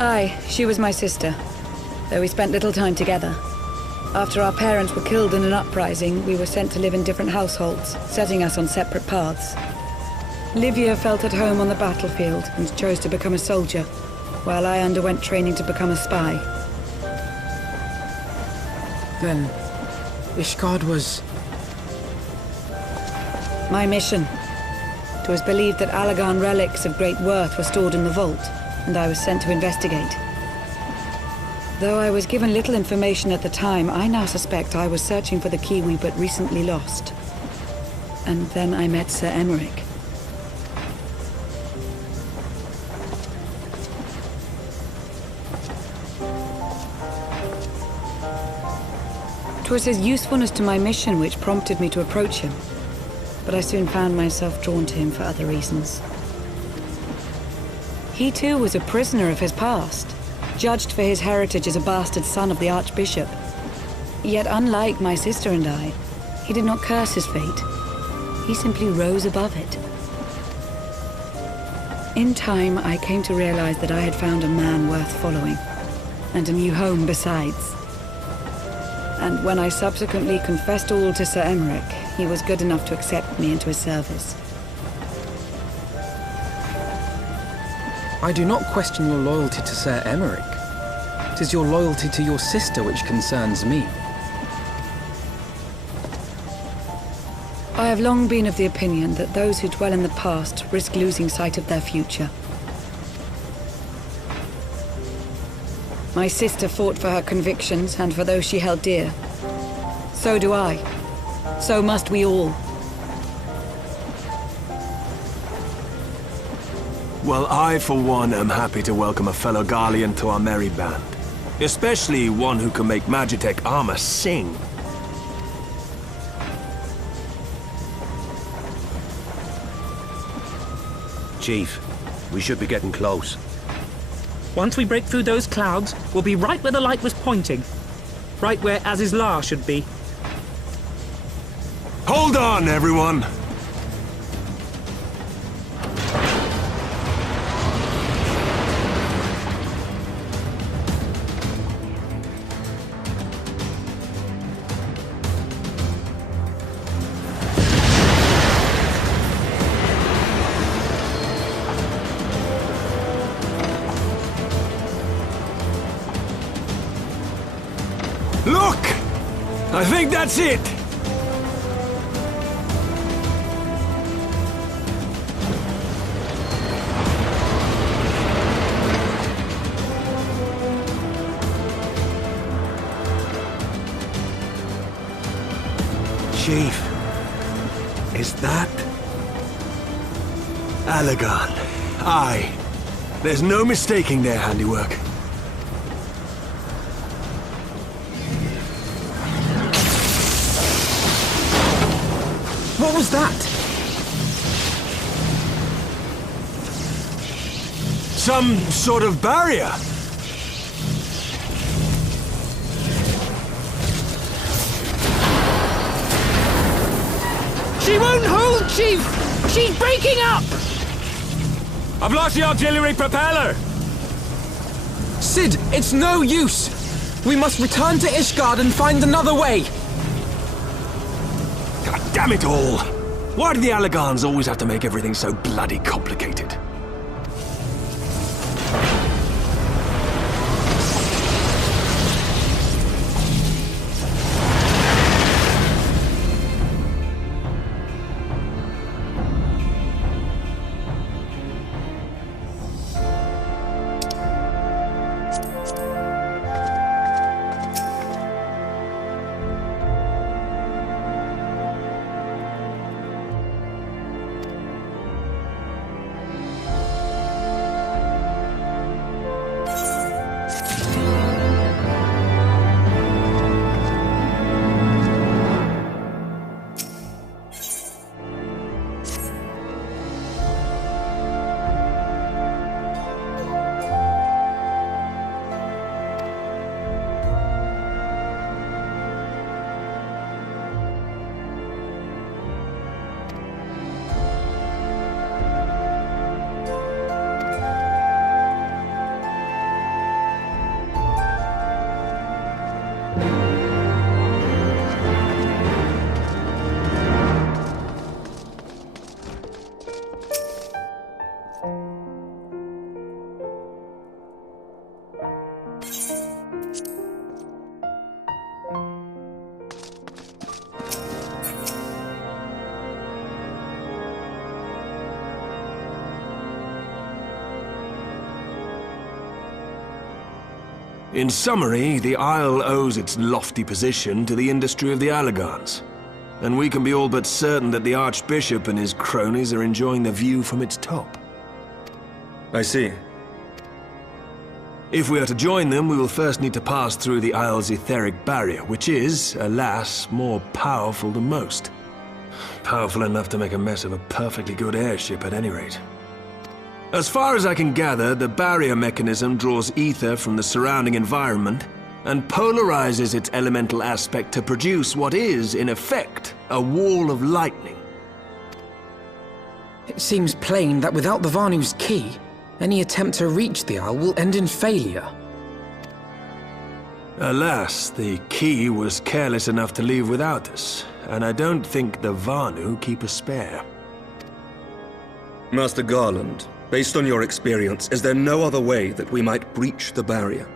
Aye, she was my sister, though we spent little time together. After our parents were killed in an uprising, we were sent to live in different households, setting us on separate paths. Livia felt at home on the battlefield and chose to become a soldier, while I underwent training to become a spy. Then, Ishgard was... my mission. It was believed that Allagan relics of great worth were stored in the vault, and I was sent to investigate. Though I was given little information at the time, I now suspect I was searching for the key we but recently lost. And then I met Ser Aymeric. 'Twas his usefulness to my mission which prompted me to approach him, but I soon found myself drawn to him for other reasons. He too was a prisoner of his past, judged for his heritage as a bastard son of the Archbishop. Yet unlike my sister and I, he did not curse his fate. He simply rose above it. In time, I came to realize that I had found a man worth following, and a new home besides. And when I subsequently confessed all to Ser Aymeric, he was good enough to accept me into his service. I do not question your loyalty to Ser Aymeric. 'Tis your loyalty to your sister which concerns me. I have long been of the opinion that those who dwell in the past risk losing sight of their future. My sister fought for her convictions and for those she held dear. So do I. So must we all. Well, I, for one, am happy to welcome a fellow Garlean to our merry band. Especially one who can make magitech armor sing. Chief, we should be getting close. Once we break through those clouds, we'll be right where the light was pointing. Right where Azys Lla should be. Hold on, everyone! Look! I think that's it! Chief, is that... Allagan? Aye. There's no mistaking their handiwork. What was that? Some sort of barrier. She won't hold, Chief! She's breaking up! I've lost the auxiliary propeller! Sid, it's no use! We must return to Ishgard and find another way! God damn it all! Why do the Allagans always have to make everything so bloody complicated? In summary, the Isle owes its lofty position to the industry of the Allagans, and we can be all but certain that the Archbishop and his cronies are enjoying the view from its top. I see. If we are to join them, we will first need to pass through the Isle's etheric barrier, which is, alas, more powerful than most. Powerful enough to make a mess of a perfectly good airship at any rate. As far as I can gather, the barrier mechanism draws ether from the surrounding environment and polarizes its elemental aspect to produce what is, in effect, a wall of lightning. It seems plain that without the Vanu's key, any attempt to reach the Isle will end in failure. Alas, the key was careless enough to leave without us, and I don't think the Vanu keep a spare. Master Garland, based on your experience, is there no other way that we might breach the barrier?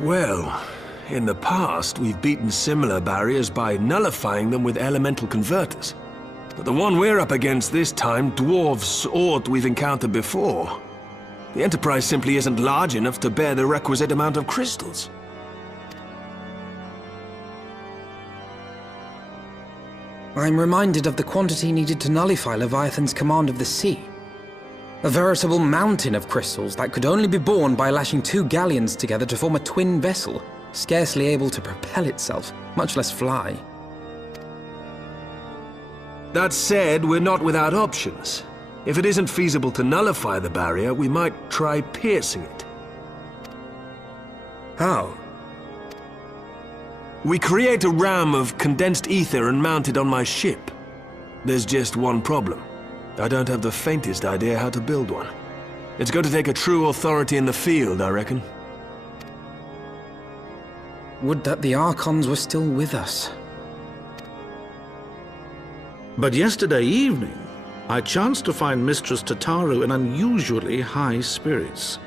Well, in the past, we've beaten similar barriers by nullifying them with elemental converters. But the one we're up against this time dwarfs aught we've encountered before. The Enterprise simply isn't large enough to bear the requisite amount of crystals. I'm reminded of the quantity needed to nullify Leviathan's command of the sea. A veritable mountain of crystals that could only be borne by lashing two galleons together to form a twin vessel, scarcely able to propel itself, much less fly. That said, we're not without options. If it isn't feasible to nullify the barrier, we might try piercing it. How? We create a ram of condensed ether and mount it on my ship. There's just one problem. I don't have the faintest idea how to build one. It's going to take a true authority in the field, I reckon. Would that the Archons were still with us. But yesterday evening, I chanced to find Mistress Tataru in unusually high spirits.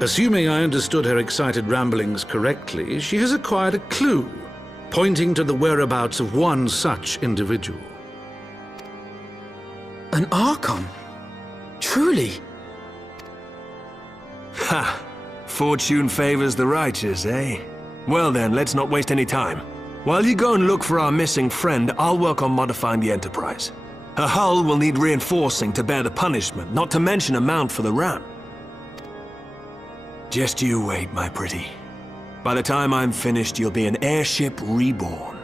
Assuming I understood her excited ramblings correctly, she has acquired a clue, pointing to the whereabouts of one such individual. An Archon? Truly? Ha! Fortune favors the righteous, eh? Well then, let's not waste any time. While you go and look for our missing friend, I'll work on modifying the Enterprise. Her hull will need reinforcing to bear the punishment, not to mention a mount for the ram. Just you wait, my pretty. By the time I'm finished, you'll be an airship reborn.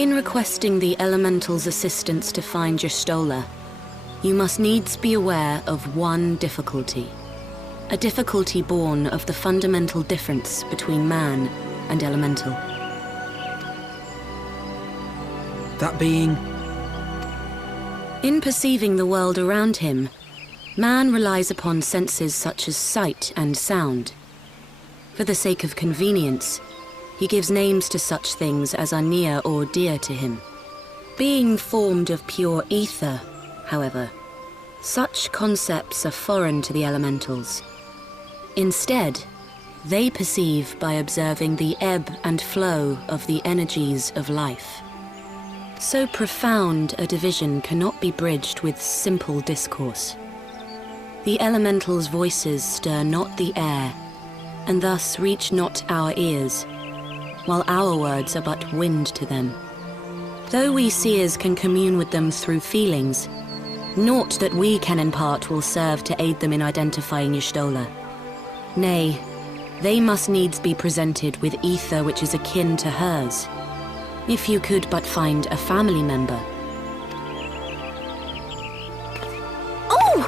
In requesting the Elemental's assistance to find Njordsdottir, you must needs be aware of one difficulty. A difficulty born of the fundamental difference between man and Elemental. That being? In perceiving the world around him, man relies upon senses such as sight and sound. For the sake of convenience, he gives names to such things as are near or dear to him. Being formed of pure ether, however, such concepts are foreign to the elementals. Instead, they perceive by observing the ebb and flow of the energies of life. So profound a division cannot be bridged with simple discourse. The elementals' voices stir not the air, and thus reach not our ears, while our words are but wind to them. Though we seers can commune with them through feelings, naught that we can impart will serve to aid them in identifying Njordsdottir. Nay, they must needs be presented with ether which is akin to hers. If you could but find a family member. Oh!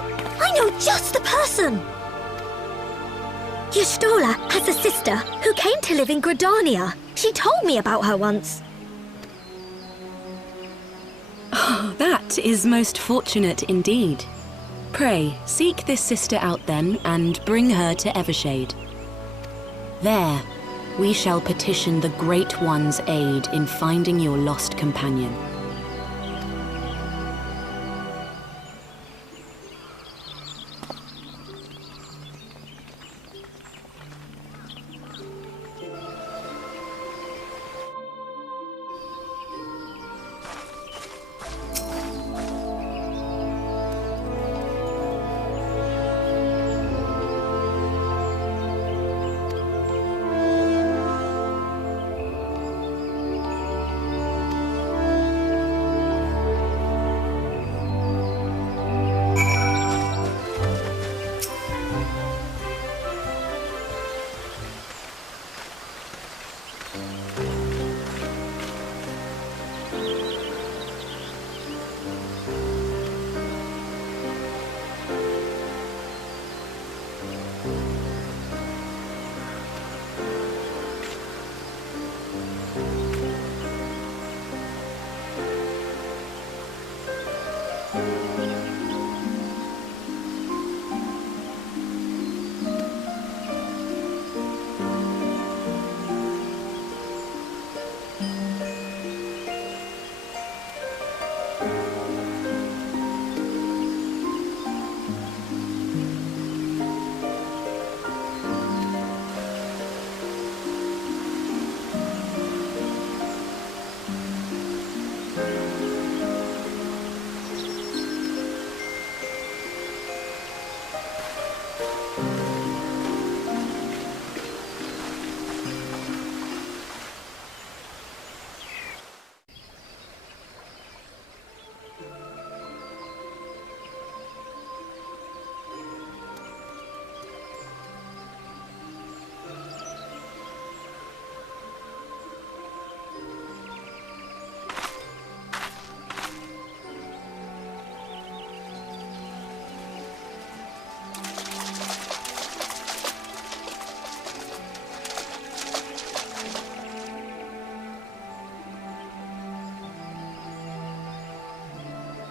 I know just the person! Njordsdottir has a sister who came to live in Gridania. She told me about her once. Oh, that is most fortunate indeed. Pray, seek this sister out then, and bring her to Evershade. There, we shall petition the Great One's aid in finding your lost companion.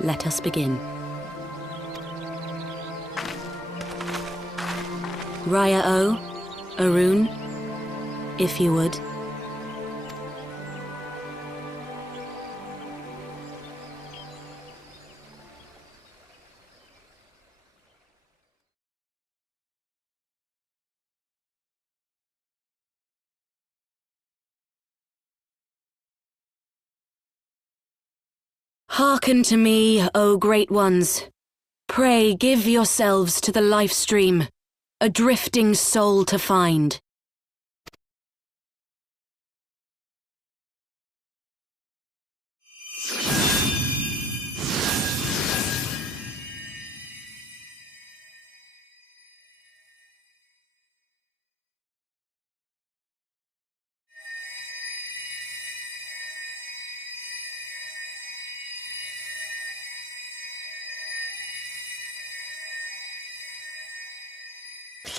Let us begin. Raya O, Arun, if you would. Hearken to me, O great ones. Pray give yourselves to the life stream, a drifting soul to find.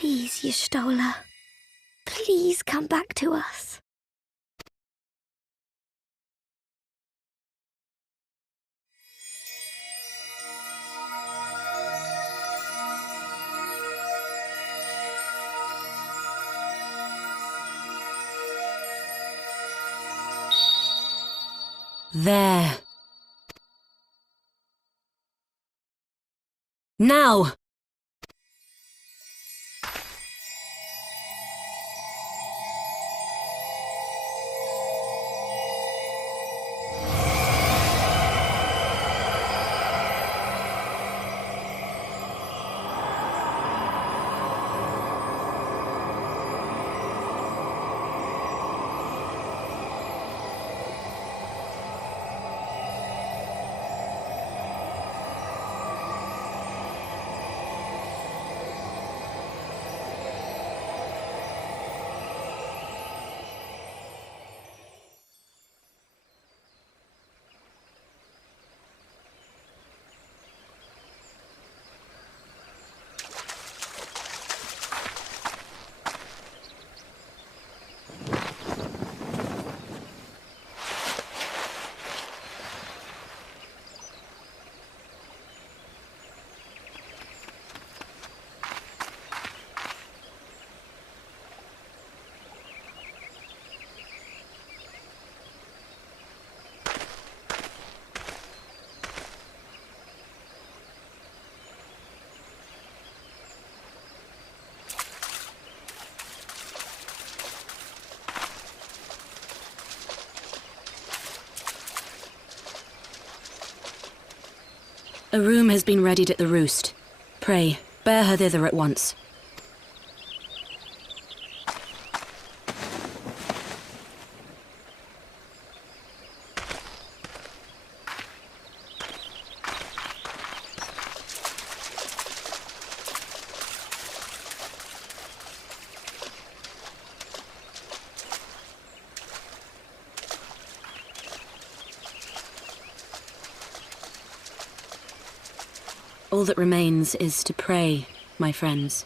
Please, Y'shtola. Please come back to us. There. Now! A room has been readied at the roost. Pray, bear her thither at once. All that remains is to pray, my friends.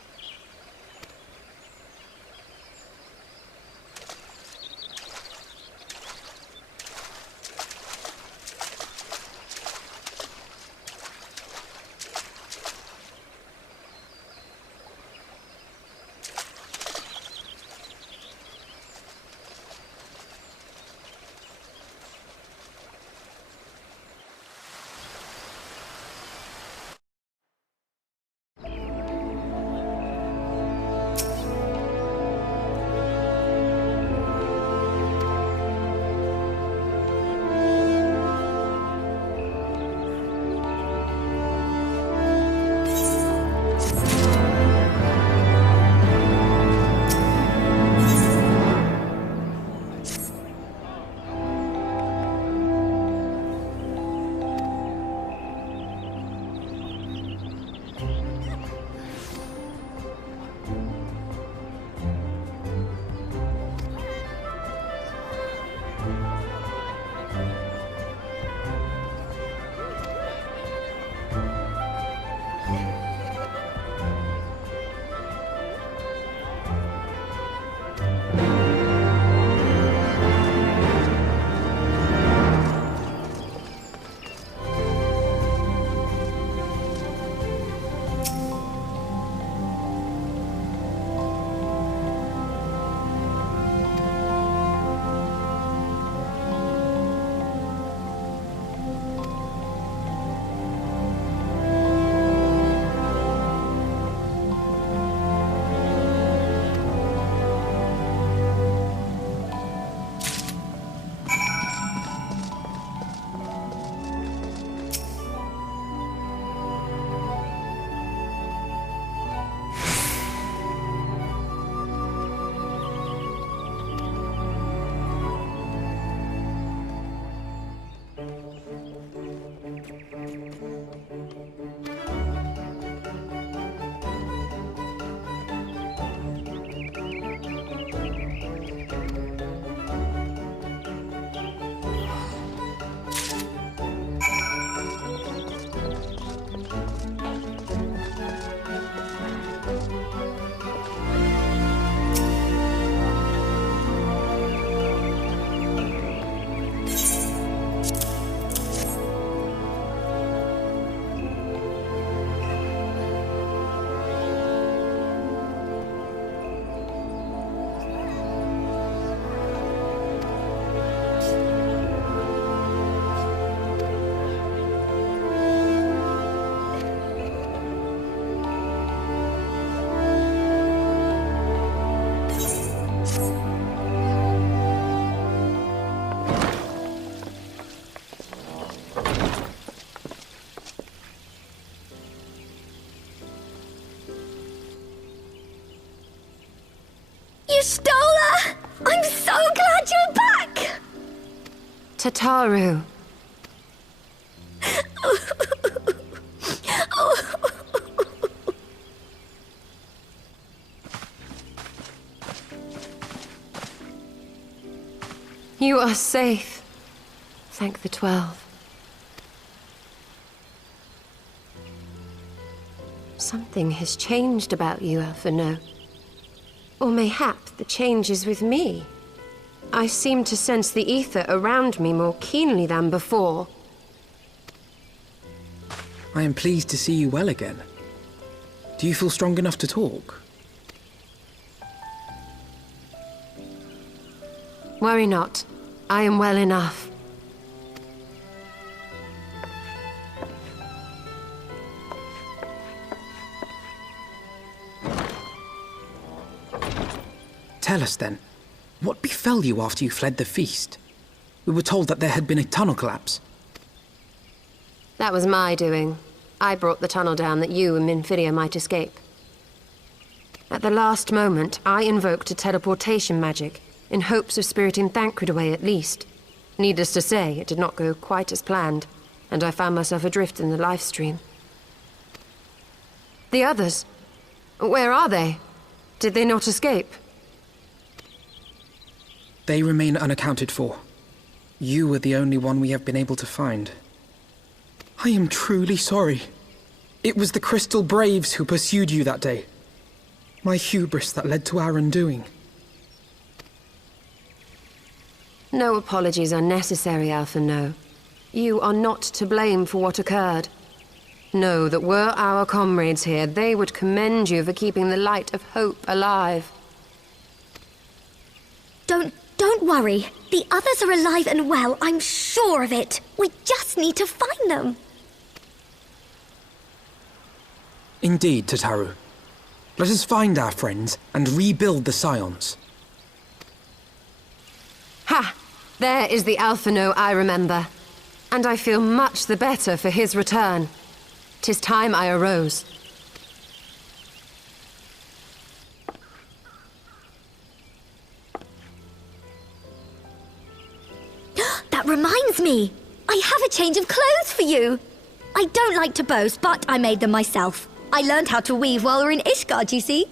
Y'shtola! I'm so glad you're back! Tataru. You are safe. Thank the 12. Something has changed about you, Alphino. Or mayhap the change is with me. I seem to sense the ether around me more keenly than before. I am pleased to see you well again. Do you feel strong enough to talk? Worry not. I am well enough. Tell us then, what befell you after you fled the feast? We were told that there had been a tunnel collapse. That was my doing. I brought the tunnel down that you and Minfidia might escape. At the last moment, I invoked a teleportation magic, in hopes of spiriting Thancred away at least. Needless to say, it did not go quite as planned, and I found myself adrift in the life stream. The others? Where are they? Did they not escape? They remain unaccounted for. You are the only one we have been able to find. I am truly sorry. It was the Crystal Braves who pursued you that day. My hubris that led to our undoing. No apologies are necessary, Alphino. You are not to blame for what occurred. Know that were our comrades here, they would commend you for keeping the light of hope alive. Don't worry. The others are alive and well, I'm sure of it. We just need to find them. Indeed, Tataru. Let us find our friends and rebuild the Scions. Ha! There is the Alphino I remember. And I feel much the better for his return. 'Tis time I arose. That reminds me! I have a change of clothes for you! I don't like to boast, but I made them myself. I learned how to weave while we were in Ishgard, you see?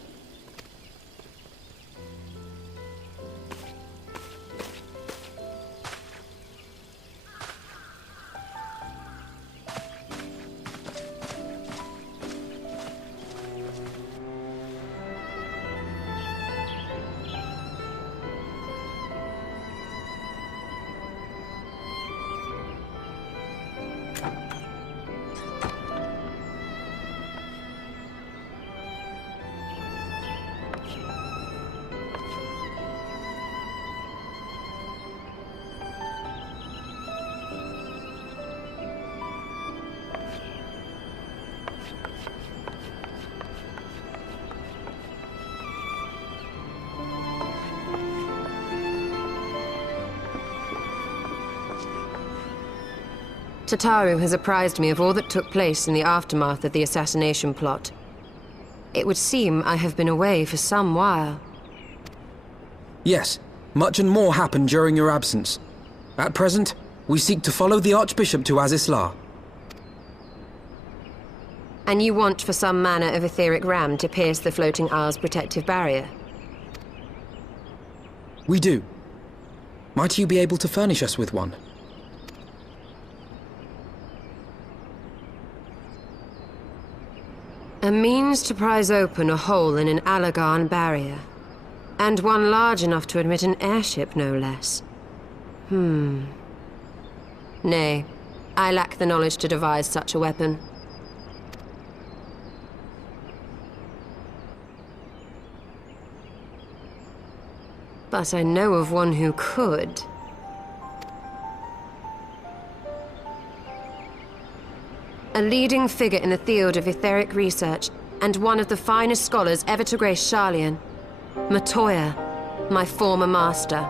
Tataru has apprised me of all that took place in the aftermath of the assassination plot. It would seem I have been away for some while. Yes, much and more happened during your absence. At present, we seek to follow the Archbishop to Azys Lla. And you want for some manner of etheric ram to pierce the floating isle's protective barrier? We do. Might you be able to furnish us with one? A means to prise open a hole in an Allagan barrier. And one large enough to admit an airship, no less. Nay, I lack the knowledge to devise such a weapon. But I know of one who could. A leading figure in the field of etheric research, and one of the finest scholars ever to grace Sharlayan. Matoya, my former master.